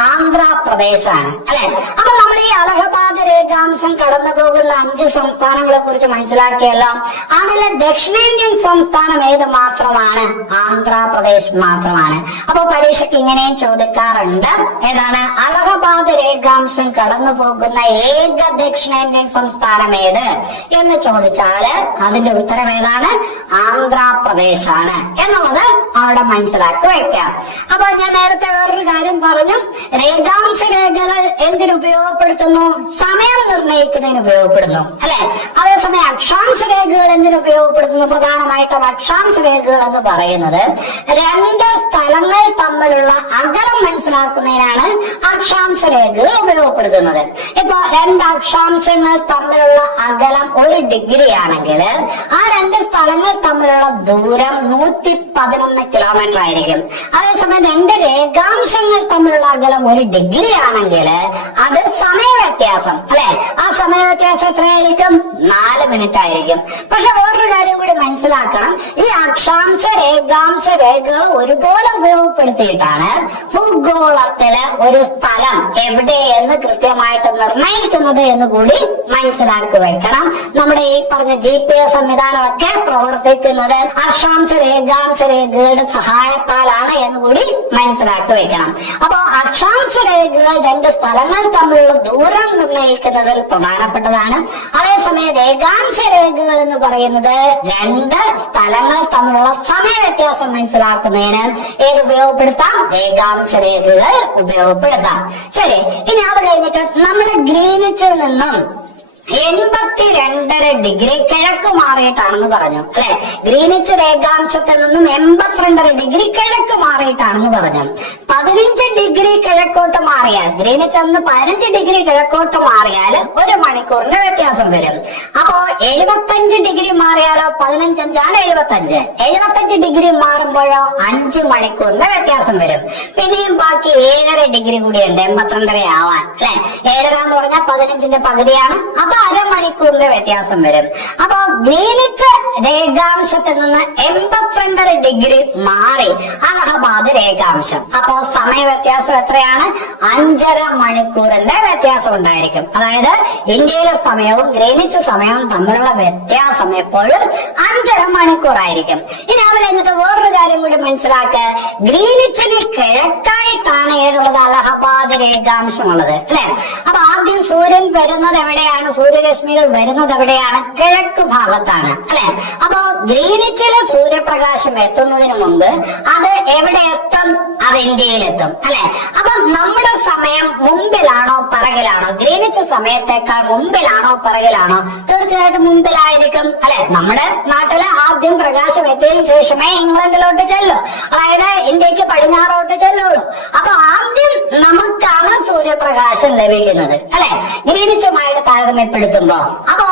ആന്ധ്രാപ്രദേശാണ്, അല്ലെ? അപ്പൊ നമ്മൾ ഈ അലഹബാദ് രേഖാംശം കടന്നു പോകുന്ന 5 സംസ്ഥാനങ്ങളെ കുറിച്ച് മനസ്സിലാക്കിയല്ലോ. അതിലെ ദക്ഷിണേന്ത്യൻ സംസ്ഥാനം ഏത് മാത്രമാണ്? ആന്ധ്രാപ്രദേശ് മാത്രമാണ്. അപ്പൊ പരീക്ഷയ്ക്ക് ഇങ്ങനെയും ചോദിക്കാറുണ്ട്, ഏതാണ്? അലഹബാദ് രേഖാംശം കടന്നു പോകുന്ന ഏക ദക്ഷിണേന്ത്യൻ സംസ്ഥാനം ഏത് എന്ന് ചോദിച്ചാല് അതിന്റെ ഉത്തരം ഏതാണ്? ആന്ധ്രാപ്രദേശാണ് എന്നുള്ളത് അവിടെ മനസ്സിലാക്കി വെക്കാം. അപ്പൊ ഞാൻ നേരത്തെ വേറൊരു കാര്യം പറഞ്ഞു, രേഖാംശ രേഖകൾ എന്തിനു ഉപയോഗപ്പെടുത്തുന്നു? സമയം നിർണ്ണയിക്കുന്നതിന് ഉപയോഗപ്പെടുന്നു, അല്ലെ? അതേസമയം അക്ഷാംശ രേഖകൾ എന്തിനു ഉപയോഗപ്പെടുത്തുന്നു? പ്രധാനമായിട്ടും അക്ഷാംശ രേഖകൾ എന്ന് പറയുന്നത് 2 സ്ഥലങ്ങൾ തമ്മിലുള്ള അകലം മനസ്സിലാക്കുന്നതിനാണ് അക്ഷാംശ രേഖകൾ ഉപയോഗപ്പെടുത്തുന്നത്. ഇപ്പൊ 2 അക്ഷാംശങ്ങൾ തമ്മിലുള്ള അകലം 1 ഡിഗ്രി ആണെങ്കിൽ ആ 2 സ്ഥലങ്ങൾ തമ്മിലുള്ള ദൂരം 111 കിലോമീറ്റർ ആയിരിക്കും. അതേസമയം 2 രേഖാംശങ്ങൾ തമ്മിലുള്ള അകലം 1 ഡിഗ്രി ആണെങ്കിൽ അത് സമയ വ്യത്യാസം, അല്ലെ? ആ സമയ വ്യത്യാസം എത്രയായിരിക്കും? 4 മിനിറ്റ് ആയിരിക്കും. പക്ഷെ വേറൊരു കാര്യം കൂടി മനസ്സിലാക്കണം, ഈ അക്ഷാംശ രേഖാംശ രേഖകൾ ഒരുപോലെ ഉപയോഗപ്പെടുത്തിയിട്ടാണ് ഭൂഗോളത്തില് ഒരു സ്ഥലം എവിടെയെന്ന് കൃത്യമായിട്ട് നിർണയിക്കുന്നത് എന്ന് കൂടി മനസ്സിലാക്കി വെക്കണം. നമ്മുടെ ഈ പറഞ്ഞ GPS സംവിധാനമൊക്കെ പ്രവർത്തിക്കുന്നത് അക്ഷാംശ രേഖാംശ രേഖകളുടെ സഹായത്താലാണ് എന്ന് കൂടി മനസ്സിലാക്കി വെക്കണം. അപ്പൊ അക്ഷാംശ രേഖകൾ 2 സ്ഥലങ്ങൾ തമ്മിലുള്ള ദൂരം നിർണ്ണയിക്കുന്നതിൽ പ്രധാനപ്പെട്ടതാണ്. അതേസമയം രേഖാംശ രേഖകൾ എന്ന് പറയുന്നത് 2 സ്ഥലങ്ങൾ തമ്മിലുള്ള സമയ വ്യത്യാസം മനസ്സിലാക്കുന്നതിന് ഏത് ഉപയോഗപ്പെടുത്താം? രേഖാംശ രേഖകൾ ഉപയോഗപ്പെടുത്താം. ശരി, ഇനി അത് കഴിഞ്ഞിട്ട് നമ്മൾ ഗ്രീനിച്ചിൽ നിന്നും 82 ഡിഗ്രി കിഴക്ക് മാറിയിട്ടാണെന്ന് പറഞ്ഞു, അല്ലെ? ഗ്രീനിച്ച് രേഖാംശത്തിൽ നിന്നും 82 ഡിഗ്രി കിഴക്ക് മാറിയിട്ടാണെന്ന് പറഞ്ഞു. 15 ഡിഗ്രി കിഴക്കോട്ട് മാറിയാൽ, ഗ്രീനിച്ച് എന്ന് 15 ഡിഗ്രി കിഴക്കോട്ട് മാറിയാൽ 1 മണിക്കൂറിന്റെ വ്യത്യാസം വരും. അപ്പോ 75 ഡിഗ്രി മാറിയാലോ? 15 75. 75 ഡിഗ്രി മാറുമ്പോഴോ 5 മണിക്കൂറിന്റെ വ്യത്യാസം വരും. പിന്നെയും ബാക്കി 7.5 ഡിഗ്രി കൂടിയുണ്ട് 82 ആവാൻ, അല്ലെ? 7.5 എന്ന് പറഞ്ഞാൽ 15ന്റെ പകുതിയാണ്. അപ്പൊ അരമണിക്കൂറിന്റെ വ്യത്യാസം വരും. അപ്പൊ ഗ്രീനിച്ച് രേഖാംശത്തിൽ നിന്ന് 82 ഡിഗ്രി മാറി അലഹബാദ് രേഖാംശം. അപ്പോ സമയ വ്യത്യാസം എത്രയാണ്? 5.5 മണിക്കൂറിന്റെ വ്യത്യാസം ഉണ്ടായിരിക്കും. അതായത് ഇന്ത്യയിലെ സമയവും ഗ്രീനിച്ച് സമയവും തമ്മിലുള്ള വ്യത്യാസം എപ്പോഴും 5.5 മണിക്കൂറായിരിക്കും. ഇനി അത് കഴിഞ്ഞിട്ട് വേറൊരു കാര്യം കൂടി മനസ്സിലാക്കുക, ഗ്രീനിച്ചിന് കിഴക്കായിട്ടാണ് ഏതുള്ളത്? അലഹബാദ് രേഖാംശമുള്ളത്, അല്ലെ? അപ്പൊ ആദ്യം സൂര്യൻ വരുന്നത് എവിടെയാണ്? സൂര്യരശ്മികൾ വരുന്നത് എവിടെയാണ്? കിഴക്ക് ഭാഗത്താണ്, അല്ലെ? അപ്പോ ഗ്രീനിച്ചില് സൂര്യപ്രകാശം എത്തുന്നതിന് മുമ്പ് അത് എവിടെ എത്തും? അത് ഇന്ത്യയിലെത്തും, അല്ലെ? അപ്പൊ നമ്മുടെ സമയം മുമ്പിലാണോ പിറകിലാണോ? ഗ്രീനിച്ച് സമയത്തേക്കാൾ മുമ്പിലാണോ പിറകിലാണോ? തീർച്ചയായിട്ടും മുമ്പിലായിരിക്കും, അല്ലെ? നമ്മുടെ നാട്ടില് ആദ്യം പ്രകാശം എത്തിയതിനു ശേഷമേ ഇംഗ്ലണ്ടിലോട്ട് ചെല്ലൂ, അതായത് ഇന്ത്യക്ക് പടിഞ്ഞാറോട്ട് ചെല്ലുള്ളൂ. അപ്പൊ ആദ്യം നമുക്കാണ് സൂര്യപ്രകാശം ലഭിക്കുന്നത്, അല്ലെ? ഗ്രീനിച്ചുമായിട്ട് താരതമ്യപ്പെടുത്തുമ്പോ. അപ്പോ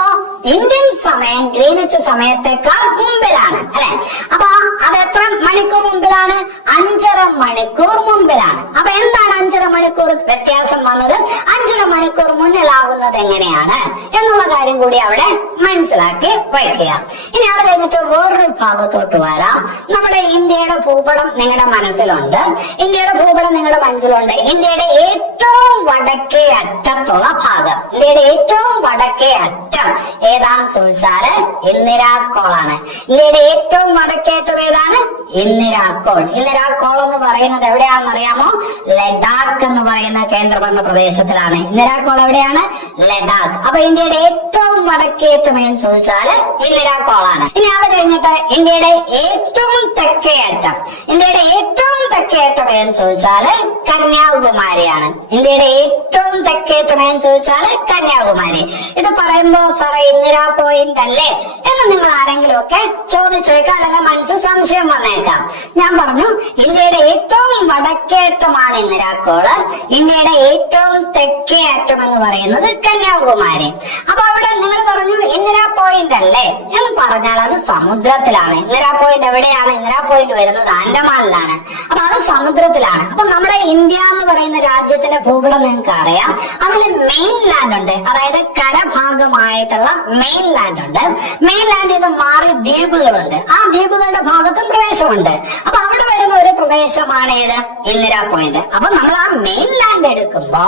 ഇന്ത്യൻ സമയം ഗ്രീനിച്ച് സമയത്തേക്കാൾ മുമ്പിലാണ്, അല്ലെ? അപ്പൊ അത് എത്ര മണിക്കൂർ മുമ്പിലാണ്? 5.5 മണിക്കൂർ മുമ്പിലാണ്. അപ്പൊ എന്താണ് 5.5 മണിക്കൂർ വ്യത്യാസം വന്നത്? 5.5 മണിക്കൂർ മുന്നിലാവുന്നത് എങ്ങനെയാണ് എന്നുള്ള കാര്യം കൂടി അവിടെ മനസ്സിലാക്കി വയ്ക്കുക. ഇനി അത് കഴിഞ്ഞിട്ട് വേറൊരു ഭാഗത്തോട്ട് വരാം. നമ്മുടെ ഇന്ത്യയുടെ ഭൂപടം നിങ്ങളുടെ മനസ്സിലുണ്ട്, ഇന്ത്യയുടെ ഭൂപടം നിങ്ങളുടെ മനസ്സിലുണ്ട്. ഇന്ത്യയുടെ ഏറ്റവും വടക്കേ അറ്റത്തുള്ള ഭാഗം, ഇന്ത്യയുടെ ഏറ്റവും വടക്കേ അറ്റം ഏതാണെന്ന് ചോദിച്ചാല് ഇന്ദിരാക്കോളാണ്. ഇന്ത്യയുടെ ഏറ്റവും വടക്കേറ്റം ഏതാണ്? ഇന്ദിരാക്കോൾ. ഇന്ദിരാക്കോൾ എന്ന് പറയുന്നത് എവിടെയാണെന്ന് അറിയാമോ? ലഡാക്ക് എന്ന് പറയുന്ന കേന്ദ്രഭരണ പ്രദേശത്തിലാണ്. ഇന്ദിരാക്കോൾ എവിടെയാണ്? ലഡാക്ക്. അപ്പൊ ഇന്ത്യയുടെ ഏറ്റവും വടക്കേറ്റം എന്ന് ചോദിച്ചാല് ഇന്ദിരാക്കോളാണ്. ഇനി അത് കഴിഞ്ഞിട്ട് ഇന്ത്യയുടെ ഏറ്റവും തെക്കേയറ്റം, ഇന്ത്യയുടെ ഏറ്റവും തെക്കേയറ്റം എന്ന് ചോദിച്ചാല് കന്യാകുമാരിയാണ്. ഇന്ത്യയുടെ ഏറ്റവും തെക്കേറ്റം എന്ന് ചോദിച്ചാല് കന്യാകുമാരി. ഇത് പറയുമ്പോ സാറേ ഇന്ദിരാ പോയിന്റ് അല്ലേ എന്ന് നിങ്ങൾ ആരെങ്കിലും ഒക്കെ ചോദിച്ചേക്കാം, അല്ലെങ്കിൽ മനസ്സിൽ സംശയം വന്നേക്കാം. ഞാൻ പറഞ്ഞു ഇന്ത്യയുടെ ഏറ്റവും വടക്കേറ്റമാണ് ഇന്ദിരാക്കോള്, ഇന്ത്യയുടെ ഏറ്റവും തെക്കേ അറ്റം എന്ന് പറയുന്നത് കന്യാകുമാരി. അപ്പൊ അവിടെ നിങ്ങൾ പറഞ്ഞു ഇന്ദിരാ പോയിന്റ് അല്ലേ എന്ന് പറഞ്ഞാൽ അത് സമുദ്രത്തിലാണ്. ഇന്ദിരാ പോയിന്റ് എവിടെയാണ്? ഇന്ദിരാ പോയിന്റ് വരുന്നത് ആൻഡമാനിലാണ്. അപ്പൊ അത് സമുദ്രത്തിലാണ്. അപ്പൊ നമ്മുടെ ഇന്ത്യ എന്ന് പറയുന്ന രാജ്യത്തിന്റെ ഭൂപടം നിങ്ങൾക്ക് അറിയാം. അതിൽ മെയിൻ ലാൻഡ് ഉണ്ട്, അതായത് കരഭാഗമായിട്ടുള്ള മെയിൻ ലാൻഡ് ഉണ്ട്. മെയിൻ ലാൻഡിൽ നിന്ന് മാറി ദ്വീപുകളുണ്ട്. ആ ദ്വീപുകളുടെ ഭാഗത്തും പ്രദേശമുണ്ട്. അപ്പൊ അവിടെ വരുന്ന ഒരു പ്രദേശമാണ് ഏത്? ഇന്ദിരാ പോയിന്റ്. അപ്പൊ നമ്മൾ ആ മെയിൻ ലാൻഡ് എടുക്കുമ്പോ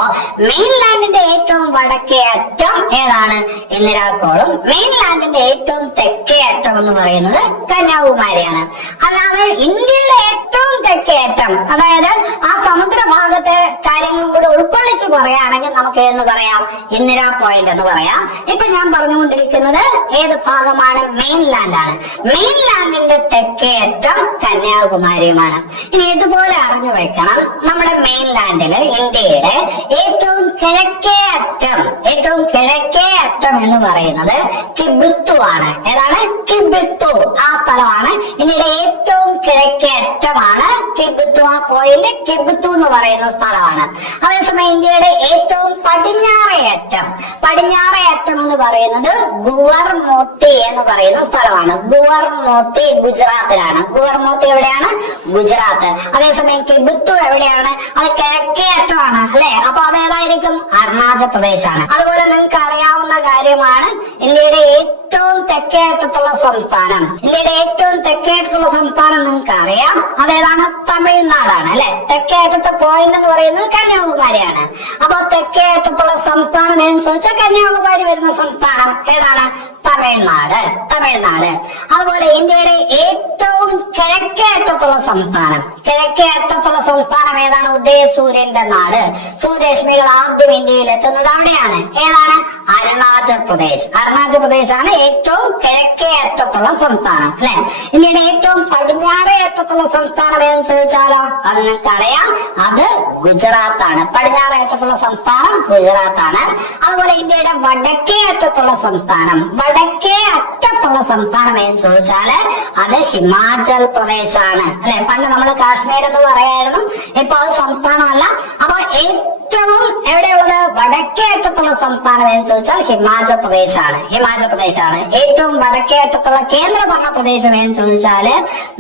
മെയിൻ ലാൻഡിന്റെ ഏറ്റവും വടക്കേ അറ്റം ഏതാണ്? ഇന്ദിരാക്കോളും. മെയിൻ ലാൻഡിന്റെ ഏറ്റവും തെക്കേ അറ്റം എന്ന് പറയുന്നത് കന്യാകുമാരിയാണ്. അല്ലാതെ ഇന്ത്യയുടെ ഏറ്റവും തെക്കേ അറ്റം, അതായത് ആ സമുദ്രഭാഗത്തെ കാര്യങ്ങളും കൂടെ ഉൾക്കൊള്ളിച്ച് പറയുകയാണെങ്കിൽ നമുക്ക് എന്ന് പറയാം? ഇന്ദിരാ പോയിന്റ് എന്ന് പറയാം. ഇപ്പൊ ഞാൻ പറഞ്ഞുകൊണ്ടിരിക്കുന്നത് ഏത് ഭാഗമാണ്? മെയിൻ ലാൻഡ് ആണ്. മെയിൻ ലാൻഡിന്റെ തെക്കേ അറ്റം കന്യാകുമാരിയുമാണ്. ഇനി ഇതുപോലെ അറിഞ്ഞു വെക്കണം, നമ്മുടെ മെയിൻ ലാൻഡില് ഇന്ത്യയുടെ ഏറ്റവും കിഴക്കേ അറ്റം, ഏറ്റവും കിഴക്കേ അറ്റം എന്ന് പറയുന്നത് കിബിത്തു ആണ്. ഏതാണ്? കിബിത്തു. ആ സ്ഥലമാണ് ഇന്ത്യയുടെ ഏറ്റവും കിഴക്കേ അറ്റമാണ് കിബിത്തു. ആ പോയിന്റ് കിബിത്തു എന്ന് പറയുന്ന സ്ഥലമാണ്. അതേസമയം ഇന്ത്യയുടെ ഏറ്റവും പടിഞ്ഞാറേ അറ്റം, പടിഞ്ഞാറേ അറ്റം എന്ന് പറയുന്നത് ഗുവർമോത്തി എന്ന് പറയുന്ന സ്ഥലമാണ്. ഗുവർമോത്തി ഗുജറാത്തിലാണ്. ഗുവർമോത്തി എവിടെയാണ്? ഗുജറാത്ത്. അതേസമയം കിബിത്തു എവിടെയാണ്? അത് കിഴക്കേ അറ്റമാണ് അല്ലെ? അപ്പൊ അതേതായിരിക്കും? അരുണാചൽ പ്രദേശാണ്. അതുപോലെ നിങ്ങൾക്ക് അറിയാവുന്ന കാര്യമാണ് ഇന്ത്യയുടെ ഏറ്റവും തെക്കേ അറ്റത്തുള്ള സംസ്ഥാനം. ഇന്ത്യയുടെ ഏറ്റവും തെക്കേ അറ്റത്തുള്ള സംസ്ഥാനം നിങ്ങൾക്ക് അറിയാം, അതേതാണ്? തമിഴ്നാടാണ് അല്ലെ? തെക്കേ അറ്റത്തെ പോയിന്റ് എന്ന് പറയുന്നത് കന്യാകുമാരിയാണ്. അപ്പൊ തെക്കേ അറ്റത്തുള്ള സംസ്ഥാനം എന്ന് ചോദിച്ചാൽ കന്യാകുമാരി വരുന്ന സംസ്ഥാനം ഏതാണ്? തമിഴ്നാട്. തമിഴ്നാട്. അതുപോലെ ഇന്ത്യയുടെ ഏറ്റവും കിഴക്കേ അറ്റത്തുള്ള സംസ്ഥാനം, കിഴക്കേ അറ്റത്തുള്ള സംസ്ഥാനം ഏതാണ്? ഉദയസൂര്യന്റെ നാട്. സൂര്യരശ്മികൾ ആദ്യം ഇന്ത്യയിൽ എത്തുന്നത് അവിടെയാണ്. ഏതാണ്? അരുണാചൽ പ്രദേശ്. അരുണാചൽ പ്രദേശാണ് ഏറ്റവും കിഴക്കേ അറ്റത്തുള്ള സംസ്ഥാനം അല്ലെ? ഇന്ത്യയുടെ ഏറ്റവും പടിഞ്ഞാറേ അറ്റത്തുള്ള സംസ്ഥാനം ഏതെന്ന് ചോദിച്ചാലോ അത് നിങ്ങൾക്ക് അറിയാം, അത് ഗുജറാത്താണ്. പടിഞ്ഞാറേ അറ്റത്തുള്ള സംസ്ഥാനം ഗുജറാത്താണ്. അതുപോലെ ഇന്ത്യയുടെ വടക്കേ അറ്റത്തുള്ള സംസ്ഥാനം, വടക്കേ അറ്റത്തുള്ള സംസ്ഥാനം ഏതെന്ന് ചോദിച്ചാല് അത് ഹിമാചൽ പ്രദേശാണ് അല്ലെ? പണ്ട് നമ്മൾ കാശ്മീർ എന്ന് പറയായിരുന്നു, ഇപ്പൊ അത് സംസ്ഥാനമല്ല. അപ്പൊ ഏറ്റവും എവിടെയുള്ളത്? വടക്കേ അറ്റത്തുള്ള സംസ്ഥാനം എന്ന് ചോദിച്ചാൽ ഹിമാചൽ പ്രദേശാണ്. ഹിമാചൽ പ്രദേശാണ്. ഏറ്റവും വടക്കേ അറ്റത്തുള്ള കേന്ദ്രഭരണ പ്രദേശം എന്ന് ചോദിച്ചാല്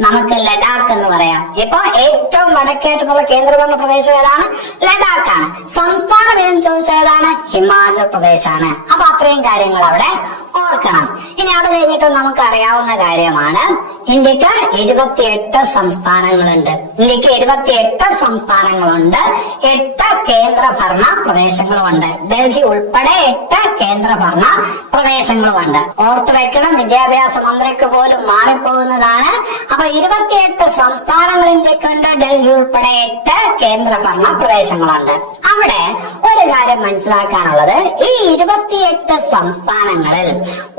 നമുക്ക് ലഡാക്ക് എന്ന് പറയാം. ഇപ്പൊ ഏറ്റവും വടക്കേ അറ്റത്തുള്ള കേന്ദ്രഭരണ പ്രദേശം ഏതാണ്? ലഡാക്കാണ്. സംസ്ഥാനം എന്ന് ചോദിച്ചാൽ ഏതാണ്? ഹിമാചൽ പ്രദേശാണ്. അപ്പൊ അത്രയും കാര്യങ്ങൾ അവിടെ ഓർക്കണം. ഇനി അത് കഴിഞ്ഞിട്ട് നമുക്ക് അറിയാവുന്ന കാര്യമാണ് ഇന്ത്യക്ക് 28 സംസ്ഥാനങ്ങളുണ്ട്. ഇന്ത്യക്ക് 28 സംസ്ഥാനങ്ങളുണ്ട്, 8 കേന്ദ്രഭരണ പ്രദേശങ്ങളുമുണ്ട്. ഡൽഹി ഉൾപ്പെടെ 8 കേന്ദ്രഭരണ പ്രദേശങ്ങളുമുണ്ട്. ഓർത്തു വെക്കണം, വിദ്യാഭ്യാസ മന്ത്രിക്ക് പോലും മാറിപ്പോകുന്നതാണ്. അപ്പൊ 28 സംസ്ഥാനങ്ങൾ ഇന്ത്യക്കുണ്ട്, ഡൽഹി ഉൾപ്പെടെ 8 കേന്ദ്രഭരണ പ്രദേശങ്ങളുണ്ട്. അവിടെ ഒരു കാര്യം മനസ്സിലാക്കാനുള്ളത്, ഈ 28 സംസ്ഥാനങ്ങളിൽ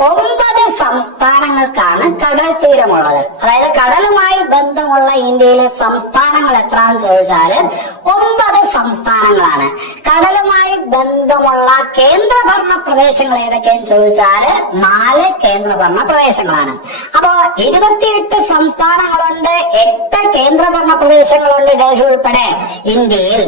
9 സംസ്ഥാനങ്ങൾക്കാണ് കടൽ തീരമുള്ളത്. അതായത് കടലുമായി ബന്ധമുള്ള ഇന്ത്യയിലെ സംസ്ഥാനങ്ങൾ എത്രയാണെന്ന് ചോദിച്ചാല് 9 സംസ്ഥാനങ്ങളാണ്. കടലുമായി ബന്ധമുള്ള കേന്ദ്രഭരണ പ്രദേശങ്ങൾ ഏതൊക്കെയെന്ന് ചോദിച്ചാല് 4 കേന്ദ്രഭരണ പ്രദേശങ്ങളാണ്. അപ്പോ 28 സംസ്ഥാനങ്ങളുണ്ട്, 8 കേന്ദ്രഭരണ പ്രദേശങ്ങളുണ്ട് ഡൽഹി ഉൾപ്പെടെ ഇന്ത്യയിൽ.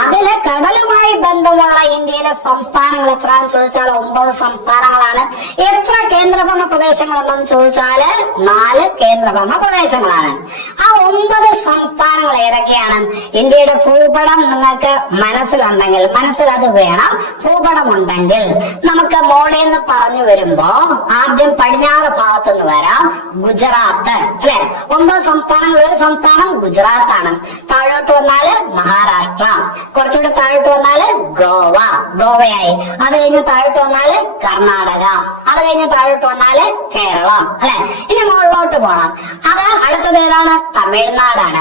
അതില് കടലുമായി ബന്ധമുള്ള ഇന്ത്യയിലെ സംസ്ഥാനങ്ങൾ എത്രയാണെന്ന് ചോദിച്ചാൽ 9 സംസ്ഥാനങ്ങളാണ്. എത്ര കേന്ദ്രഭരണ പ്രദേശങ്ങളുണ്ടെന്ന് ചോദിച്ചാല് 4 കേന്ദ്രഭരണ പ്രദേശങ്ങളാണ്. ആ 9 സംസ്ഥാനങ്ങൾ ഏതൊക്കെയാണ്? ഇന്ത്യയുടെ ഭൂപടം നിങ്ങൾക്ക് മനസ്സിൽ അത് വേണം. ഭൂപടം ഉണ്ടെങ്കിൽ നമുക്ക് മോളിൽ നിന്ന് പറഞ്ഞു വരുമ്പോ ആദ്യം പടിഞ്ഞാറ് ഭാഗത്തുനിന്ന് വരാം. ഗുജറാത്ത് അല്ലെ, 9 സംസ്ഥാനങ്ങൾ, ഒരു സംസ്ഥാനം ഗുജറാത്താണ്. താഴോട്ട് വന്നാല് മഹാരാഷ്ട്ര, കുറച്ചുകൂടി താഴോട്ട് വന്നാല് ഗോവയായി. അത് കഴിഞ്ഞ് താഴോട്ട് വന്നാല് കർണാടക, അത് കഴിഞ്ഞ് താഴോട്ട് വന്നാല് കേരളം അല്ലെ. ഇനി മുകളിലോട്ട് പോണം. അത് അടുത്തത് ഏതാണ്? തമിഴ്നാടാണ്.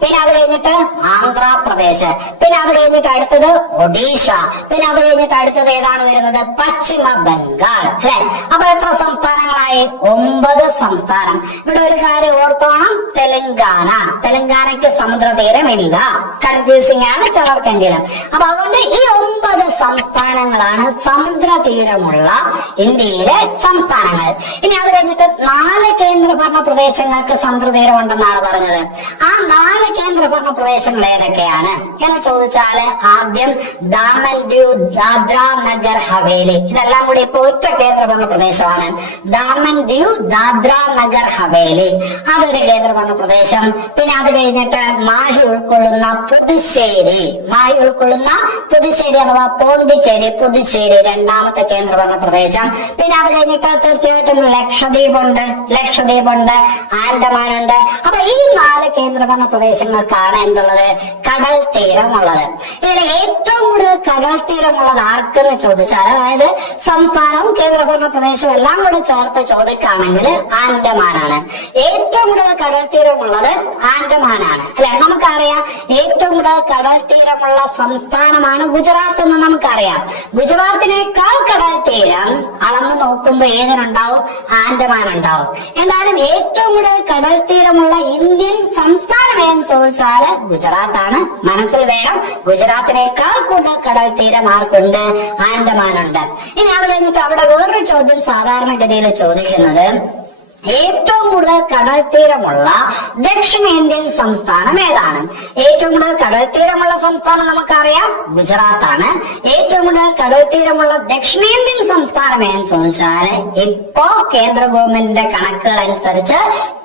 പിന്നെ അത് കഴിഞ്ഞിട്ട് ആന്ധ്രാപ്രദേശ്, പിന്നെ അത് കഴിഞ്ഞിട്ട് അടുത്തത് ഒഡീഷ, പിന്നെ അത് കഴിഞ്ഞിട്ട് അടുത്തത് ഏതാണ് വരുന്നത്? പശ്ചിമ ബംഗാൾ അല്ലെ. അപ്പൊ എത്ര സംസ്ഥാനങ്ങളായി? 9 സംസ്ഥാനം. ഇവിടെ ഒരു കാര്യം ഓർത്തോണം, തെലങ്കാനയ്ക്ക് സമുദ്രതീരമില്ല. കൺഫ്യൂസിംഗ് ആണ് ചിലർക്കെങ്കിലും. അപ്പൊ അതുകൊണ്ട് ഈ 9 സംസ്ഥാനങ്ങളാണ് സമുദ്രതീരമുള്ള ഇന്ത്യയിലെ സംസ്ഥാനങ്ങൾ. ഇനി അത് കഴിഞ്ഞിട്ട് 4 കേന്ദ്രഭരണ പ്രദേശങ്ങൾക്ക് സമുദ്രതീരം ഉണ്ടെന്നാണ് പറഞ്ഞത്. ആ 4 കേന്ദ്രഭരണ പ്രദേശങ്ങൾ ഏതൊക്കെയാണ് എന്ന് ചോദിച്ചാല് ആദ്യം ദാമൻ ദ്യൂ ദാദ്ര നഗർ ഹവേലി, ഇതെല്ലാം കൂടി ഇപ്പൊ ഒറ്റ കേന്ദ്രഭരണ പ്രദേശമാണ്. ദാമൻ ദ്യൂ ദാദ്ര നഗർ ഹവേലി, അതൊരു കേന്ദ്രഭരണ പ്രദേശം. പിന്നെ അത് കഴിഞ്ഞിട്ട് മാഹി ഉൾക്കൊള്ളുന്ന പുതുശ്ശേരി അഥവാ പോണ്ടിച്ചേരി, പുതുശ്ശേരി രണ്ടാമത്തെ കേന്ദ്രഭരണ പ്രദേശം. പിന്നെ അത് കഴിഞ്ഞിട്ട് തീർച്ചയായിട്ടും ലക്ഷദ്വീപ് ഉണ്ട്, ആൻഡമാൻ ഉണ്ട്. അപ്പൊ ഈ 4 കേന്ദ്രഭരണ പ്രദേശങ്ങൾക്കാണ് എന്തുള്ളത്? കടൽ തീരമുള്ളത്. ഇതിൽ ഏറ്റവും കൂടുതൽ കടൽ തീരമുള്ളത് ആർക്കെന്ന് ചോദിച്ചാൽ, അതായത് സംസ്ഥാനവും കേന്ദ്രഭരണ പ്രദേശവും എല്ലാം കൂടെ ചേർത്ത് ചോദിക്കുകയാണെങ്കിൽ ആൻഡമാനാണ്. ഏറ്റവും കൂടുതൽ കടൽ തീരമുള്ളത് ആൻഡമാനാണ് അല്ലെ. നമുക്കറിയാം ഏറ്റവും കൂടുതൽ കടൽ തീരമുള്ള സംസ്ഥാനമാണ് ഗുജറാത്ത് എന്ന് നമുക്കറിയാം. ഗുജറാത്തിനേക്കാൾ കടൽ തീരം അളന്നു നോക്കുമ്പോൾ ഏതിനുണ്ടാവും? ആൻഡമാൻ ഉണ്ടാവും. എന്നാലും ഏറ്റവും കൂടുതൽ കടൽ തീരമുള്ള ഇന്ത്യൻ സംസ്ഥാനം എന്ന് ചോദിച്ചാല് ഗുജറാത്താണ്. മനസ്സിൽ വേണം, ഗുജറാത്തിനേക്കാൾ കൂടുതൽ കടൽ തീരം ആർക്കുണ്ട്? ആൻഡമാനുണ്ട്. ഇനി അത് കഴിഞ്ഞിട്ട് അവിടെ വേറൊരു ചോദ്യം സാധാരണഗതിയിൽ ചോദിക്കുന്നത്, ഏറ്റവും കൂടുതൽ കടൽ തീരമുള്ള ദക്ഷിണേന്ത്യൻ സംസ്ഥാനം ഏതാണ്? ഏറ്റവും കൂടുതൽ കടൽ തീരമുള്ള സംസ്ഥാനം നമുക്കറിയാം ഗുജറാത്താണ്. ഏറ്റവും കൂടുതൽ കടൽ തീരമുള്ള ദക്ഷിണേന്ത്യൻ സംസ്ഥാനം എന്ന് ചോദിച്ചാൽ ഇപ്പോ കേന്ദ്ര ഗവൺമെന്റിന്റെ കണക്കുകൾ അനുസരിച്ച്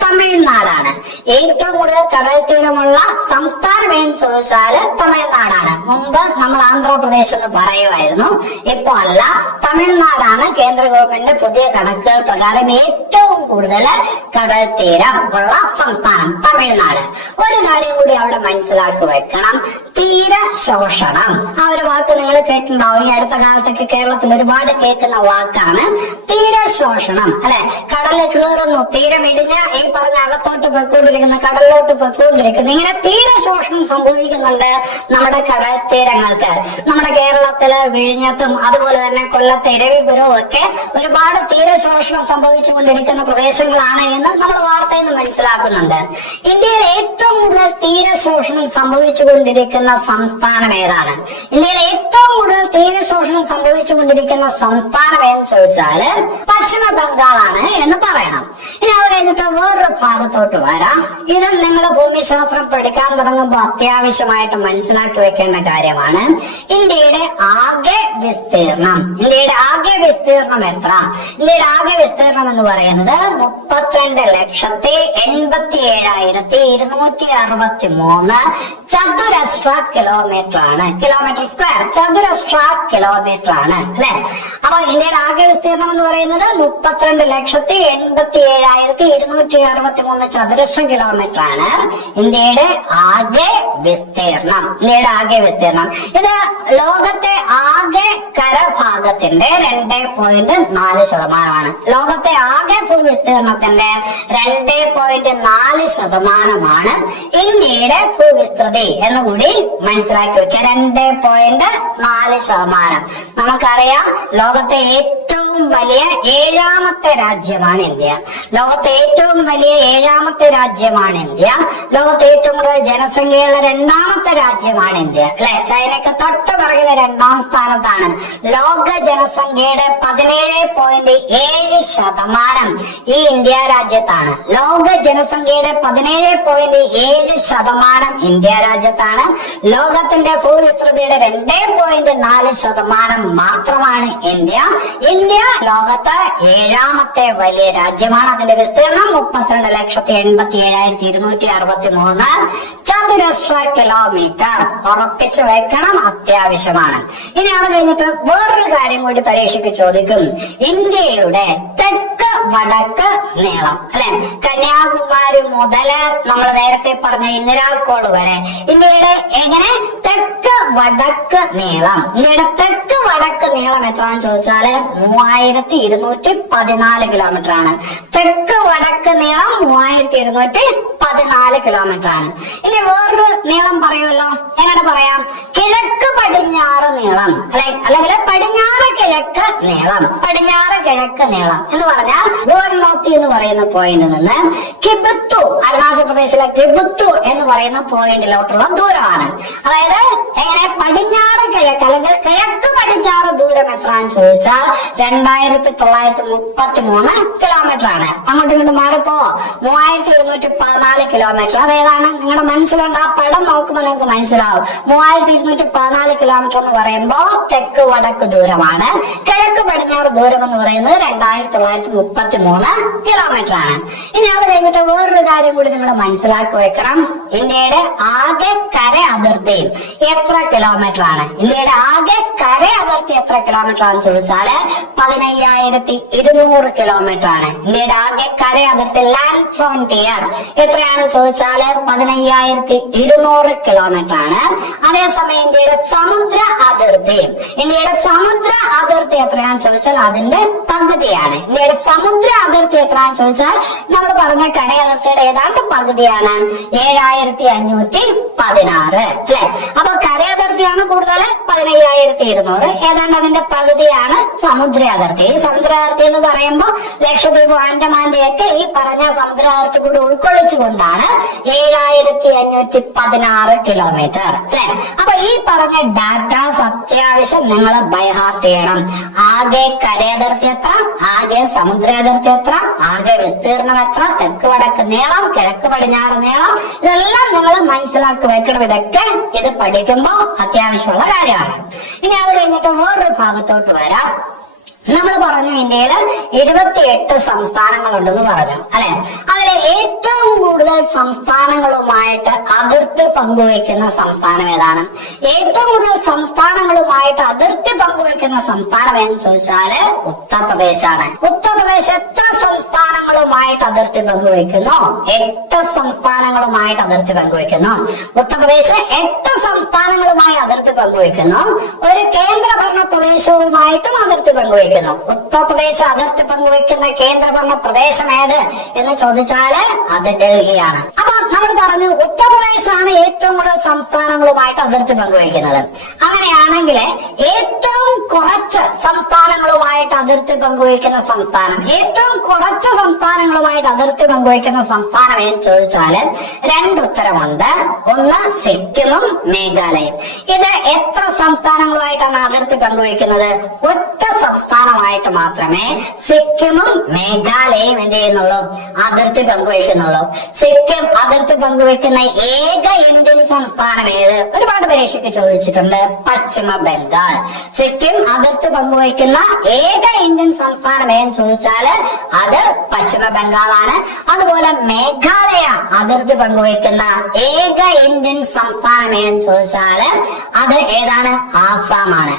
തമിഴ്നാടാണ്. ഏറ്റവും കൂടുതൽ കടൽ തീരമുള്ള സംസ്ഥാനം എന്ന് ചോദിച്ചാൽ തമിഴ്നാടാണ്. മുമ്പ് നമ്മൾ ആന്ധ്രാപ്രദേശ് എന്ന് പറയുമായിരുന്നു, ഇപ്പൊ അല്ല. തമിഴ്നാടാണ് കേന്ദ്ര ഗവൺമെന്റിന്റെ പുതിയ കണക്കുകൾ പ്രകാരം ഏറ്റവും കൂടുതൽ കടൽ തീരം ഉള്ള സംസ്ഥാനം തമിഴ്നാട്. ഒരു കാര്യം കൂടി അവിടെ മനസ്സിലാക്കി വെക്കണം, തീരശോഷണം. ആ ഒരു വാക്ക് നിങ്ങൾ കേട്ടിട്ടുണ്ടാവും. ഈ അടുത്ത കാലത്തൊക്കെ കേരളത്തിൽ ഒരുപാട് കേൾക്കുന്ന വാക്കാണ് തീരശോഷണം അല്ലെ. കടല് കയറുന്നു, തീരമിടിഞ്ഞ് ഈ പറഞ്ഞ അകത്തോട്ട് പൊയ്ക്കൊണ്ടിരിക്കുന്ന, കടലിലോട്ട് പൊയ്ക്കൊണ്ടിരിക്കുന്നു. ഇങ്ങനെ തീരശോഷണം സംഭവിക്കുന്നുണ്ട് നമ്മുടെ കടൽ തീരങ്ങൾക്ക്. നമ്മുടെ കേരളത്തില് വിഴിഞ്ഞത്തും അതുപോലെ തന്നെ കൊല്ലത്തെ ഇരവിപുരവും ഒക്കെ ഒരുപാട് തീരശോഷണം സംഭവിച്ചുകൊണ്ടിരിക്കുന്ന പ്രദേശങ്ങളാണ് എന്ന് നമ്മൾ വാർത്തയിൽ നിന്ന് മനസ്സിലാക്കുന്നുണ്ട്. ഇന്ത്യയിൽ ഏറ്റവും കൂടുതൽ തീരശോഷണം സംഭവിച്ചുകൊണ്ടിരിക്കുന്ന സംസ്ഥാനം ഏതാണ്? ഇന്ത്യയിൽ ഏറ്റവും കൂടുതൽ തീരശോഷണം സംഭവിച്ചുകൊണ്ടിരിക്കുന്ന സംസ്ഥാനം എന്ന് ചോദിച്ചാല് പശ്ചിമ ബംഗാളാണ് എന്ന് പറയണം. ഇനി അത് കഴിഞ്ഞിട്ട് വേറൊരു ഭാഗത്തോട്ട് വരാം. ഇത് നിങ്ങൾ ഭൂമിശാസ്ത്രം പഠിക്കാൻ തുടങ്ങുമ്പോൾ അത്യാവശ്യമായിട്ട് മനസ്സിലാക്കി വെക്കേണ്ട കാര്യമാണ്. ഇന്ത്യയുടെ ആകെ വിസ്തീർണം എത്ര? ഇന്ത്യയുടെ ആകെ വിസ്തീർണം എന്ന് പറയുന്നത് 32,87,263 ചതുരശ്ര കിലോമീറ്റർ ആണ്. കിലോമീറ്റർ സ്ക്വയർ, ചതുരശ്ര കിലോമീറ്റർ ആണ് അല്ലെ. അപ്പൊ ഇന്ത്യയുടെ ആകെ വിസ്തീർണം എന്ന് പറയുന്നത് 32,87,263 ചതുരശ്ര കിലോമീറ്റർ ആണ് ഇന്ത്യയുടെ ആകെ വിസ്തീർണം. ഇത് ലോകത്തെ ആകെ കരഭാഗത്തിന്റെ 2.4%. ലോകത്തെ ആകെ ഭൂവിസ്തീർണത്തിന്റെ 2.4% ഇന്ത്യയുടെ ഭൂവിസ്തൃതി എന്നുകൂടി മനസ്സിലാക്കി വെക്കുക. 2.4%. നമുക്കറിയാം ലോകത്തെ ഏറ്റവും വലിയ 7ാമത്തെ രാജ്യമാണ് ഇന്ത്യ. ലോകത്തെ ഏറ്റവും കൂടുതൽ ജനസംഖ്യയുള്ള 2ാമത്തെ രാജ്യമാണ് ഇന്ത്യ അല്ലെ. ചൈനയ്ക്ക് തൊട്ട് പിറകിലെ 2ാം സ്ഥാനത്താണ്. ലോക ജനസംഖ്യയുടെ 17.7% ഈ ഇന്ത്യ രാജ്യത്താണ്. ലോക ജനസംഖ്യയുടെ 17.7% ഇന്ത്യ രാജ്യത്താണ്. ലോകത്തിന്റെ ഭൂവിസ്തൃതിയുടെ 2.4% മാത്രമാണ് ഇന്ത്യ. ഇന്ത്യ ലോകത്ത് 7ാമത്തെ വലിയ രാജ്യമാണ്. അതിന്റെ വിസ്തീർണം 32,87,263 ചതുരശ്ര കിലോമീറ്റർ. ഉറപ്പിച്ചു വെക്കണം, അത്യാവശ്യമാണ്. ഇനി അത് കഴിഞ്ഞിട്ട് വേറൊരു കാര്യം കൂടി പരീക്ഷയ്ക്ക് ചോദിക്കും. ഇന്ത്യയുടെ തെക്ക് വടക്ക് നീളം അല്ലെ, കന്യാകുമാരി മുതല് നമ്മൾ നേരത്തെ പറഞ്ഞ ഇന്ദിരാക്കോൾ വരെ ഇന്ത്യയുടെ എങ്ങനെ തെക്ക് വടക്ക് നീളം, ഇന്ത്യയുടെ തെക്ക് വടക്ക് നീളം എത്രയാണെന്ന് ചോദിച്ചാല് 3214 കിലോമീറ്റർ ആണ്. തെക്ക് വടക്ക് നീളം 3214 കിലോമീറ്റർ ആണ്. ഇനി വേറൊരു നീളം പറയുമല്ലോ, എങ്ങനെ പറയാം? കിഴക്ക് പടിഞ്ഞാറ് നീളം അല്ലെങ്കിൽ പടിഞ്ഞാറ് കിഴക്ക് നീളം. പടിഞ്ഞാറ് കിഴക്ക് നീളം എന്ന് പറഞ്ഞാൽ ഗുവാഹത്തി എന്ന് പറയുന്ന പോയിന്റിൽ നിന്ന് കിബുത്തു, അരുണാചൽ പ്രദേശിലെ കിബുത്തു എന്ന് പറയുന്ന പോയിന്റിലോട്ടുള്ള ദൂരമാണ്. അതായത് എങ്ങനെ പടിഞ്ഞാറ് കിഴക്ക് അല്ലെങ്കിൽ കിഴക്ക് പടിഞ്ഞാറ് ദൂരം എത്രയാണെന്ന് ചോദിച്ചാൽ 2933 കിലോമീറ്റർ ആണ്. അങ്ങോട്ടും ഇങ്ങോട്ട് മാറിപ്പോ 3214 കിലോമീറ്റർ. അതേതാണ് നിങ്ങളുടെ മനസ്സിലുണ്ട്? ആ പടം നോക്കുമ്പോൾ നിങ്ങൾക്ക് മനസ്സിലാവും. 3214 കിലോമീറ്റർ എന്ന് പറയുമ്പോ തെക്ക് വടക്ക് ദൂരമാണ്. കിഴക്ക് പടിഞ്ഞാറ് ദൂരം എന്ന് പറയുന്നത് 2933 കിലോമീറ്റർ ആണ്. ഇനി അത് കഴിഞ്ഞിട്ട് വേറൊരു കാര്യം കൂടി നിങ്ങൾ മനസ്സിലാക്കി വെക്കണം. ഇന്ത്യയുടെ ആകെ കര അതിർത്തി എത്ര കിലോമീറ്റർ ആണ്? ഇന്ത്യയുടെ ആകെ കര അതിർത്തി എത്ര കിലോമീറ്റർ ആണെന്ന് ചോദിച്ചാല് 15,200 കിലോമീറ്റർ ആണ്. ഇന്ത്യയുടെ ആകെ കര അതിർത്തി ലാൻഡ് ഫ്രോണ്ടിയർ എത്രയാണെന്ന് ചോദിച്ചാല് 15,200 കിലോമീറ്റർ ആണ്. അതേസമയം ഇന്ത്യയുടെ സമുദ്ര അതിർത്തി എത്രയാണെന്ന് ചോദിച്ചാൽ അതിന്റെ പകുതിയാണ്. ഇന്ത്യയുടെ സമുദ്ര അതിർത്തി എത്രയാണെന്ന് ചോദിച്ചാൽ നമ്മൾ പറഞ്ഞ കര അതിർത്തിയുടെ ഏതാണ്ട് പകുതിയാണ്, 7,516 അല്ലെ. അപ്പൊ കര അതിർത്തിയാണ് കൂടുതൽ 15,200, ഏതാണ്ട് അതിന്റെ പകുതിയാണ് സമുദ്ര അതിർത്തി. ഈ സമുദ്ര അതിർത്തി എന്ന് പറയുമ്പോൾ ലക്ഷദ്വീപ്, ആൻഡമാന്റെ ഒക്കെ ഈ പറഞ്ഞ സമുദ്ര അതിർത്തി കൂടി ഉൾക്കൊള്ളിച്ചുകൊണ്ടാണ് 7,516 കിലോമീറ്റർ അല്ലെ. അപ്പൊ ഈ പറഞ്ഞ ഡാറ്റാസ് അത്യാവശ്യം നിങ്ങൾ ബൈഹാർട്ട് ചെയ്യണം. ആകെ കരയതിർത്തി എത്ര, ആകെ സമുദ്ര അതിർത്തി എത്ര, ആകെ വിസ്തീർണം എത്ര, തെക്ക് വടക്ക് നീളം, കിഴക്ക് പടിഞ്ഞാറ് നീളം, ഇതെല്ലാം നിങ്ങൾ മനസ്സിലാക്കി വെക്കണം. ഇതൊക്കെ ഇത് പഠിക്കുമ്പോൾ അത്യാവശ്യമുള്ള കാര്യമാണ്. ഇനി അത് കഴിഞ്ഞിട്ട് വേറൊരു ഭാഗത്തോട്ട് വരാം. നമ്മൾ പറഞ്ഞു ഇന്ത്യയില് 28 സംസ്ഥാനങ്ങളുണ്ടെന്ന് പറഞ്ഞു അല്ലെ. അതിലെ ഏറ്റവും കൂടുതൽ സംസ്ഥാനങ്ങളുമായിട്ട് അതിർത്തി പങ്കുവെക്കുന്ന സംസ്ഥാനം ഏതാണ്? ഏറ്റവും കൂടുതൽ സംസ്ഥാനങ്ങളുമായിട്ട് അതിർത്തി പങ്കുവെക്കുന്ന സംസ്ഥാനം എന്ന് ചോദിച്ചാല് ഉത്തർപ്രദേശാണ്. ഉത്തർപ്രദേശ് എത്ര സംസ്ഥാനങ്ങളുമായിട്ട് അതിർത്തി പങ്കുവെക്കുന്നു? 8 സംസ്ഥാനങ്ങളുമായിട്ട് അതിർത്തി പങ്കുവെക്കുന്നു. ഉത്തർപ്രദേശ് 8 സംസ്ഥാനങ്ങളുമായി അതിർത്തി പങ്കുവെക്കുന്നു. ഒരു കേന്ദ്രഭരണ പ്രദേശവുമായിട്ടും അതിർത്തി പങ്കുവെക്കുന്നു. ഉത്തർപ്രദേശ് അതിർത്തി പങ്കുവെക്കുന്ന കേന്ദ്രഭരണ പ്രദേശം ഏത് എന്ന് ചോദിച്ചാല് അത് ഡൽഹിയാണ്. അപ്പൊ നമ്മൾ പറഞ്ഞു ഉത്തർപ്രദേശാണ് ഏറ്റവും കൂടുതൽ സംസ്ഥാനങ്ങളുമായിട്ട് അതിർത്തി പങ്കുവെക്കുന്നത്. അങ്ങനെയാണെങ്കിൽ ഏറ്റവും കുറച്ച് സംസ്ഥാനങ്ങളുമായിട്ട് അതിർത്തി പങ്കുവെക്കുന്ന സംസ്ഥാനം, ഏറ്റവും കുറച്ച് സംസ്ഥാനങ്ങളുമായിട്ട് അതിർത്തി പങ്കുവെക്കുന്ന സംസ്ഥാനം എന്ന് ചോദിച്ചാല് 2 ഉത്തരമുണ്ട്. ഒന്ന് സിക്കിമും മേഘാലയയും. ഇത് എത്ര സംസ്ഥാനങ്ങളുമായിട്ടാണ് അതിർത്തി പങ്കുവെക്കുന്നത്? ഒറ്റ സംസ്ഥാനമായിട്ട് മാത്രമേ സിക്കിമും മേഘാലയയും എന്ത് ചെയ്യുന്നുള്ളൂ? അതിർത്തി പങ്കുവെക്കുന്നുള്ളൂ. സിക്കിം അതിർത്തി പങ്കുവെക്കുന്ന ഏക ഇന്ത്യൻ സംസ്ഥാനം ഏത്? ഒരുപാട് പരീക്ഷയ്ക്ക് ചോദിച്ചിട്ടുണ്ട്. പശ്ചിമ ബംഗാൾ. സിക്കിം അതിർത്തി പങ്കുവെക്കുന്ന ഏക ഇന്ത്യൻ സംസ്ഥാനം ഏതെന്ന് ചോദിച്ചാല് അത് പശ്ചിമ ബംഗാളാണ്. അതുപോലെ മേഘാലയ അതിർത്തി പങ്കുവെക്കുന്ന ഏക ഇന്ത്യൻ സംസ്ഥാനം ഏതെന്ന് ചോദിച്ചാല് അത് ഏതാണ്? ആസാമാണ്.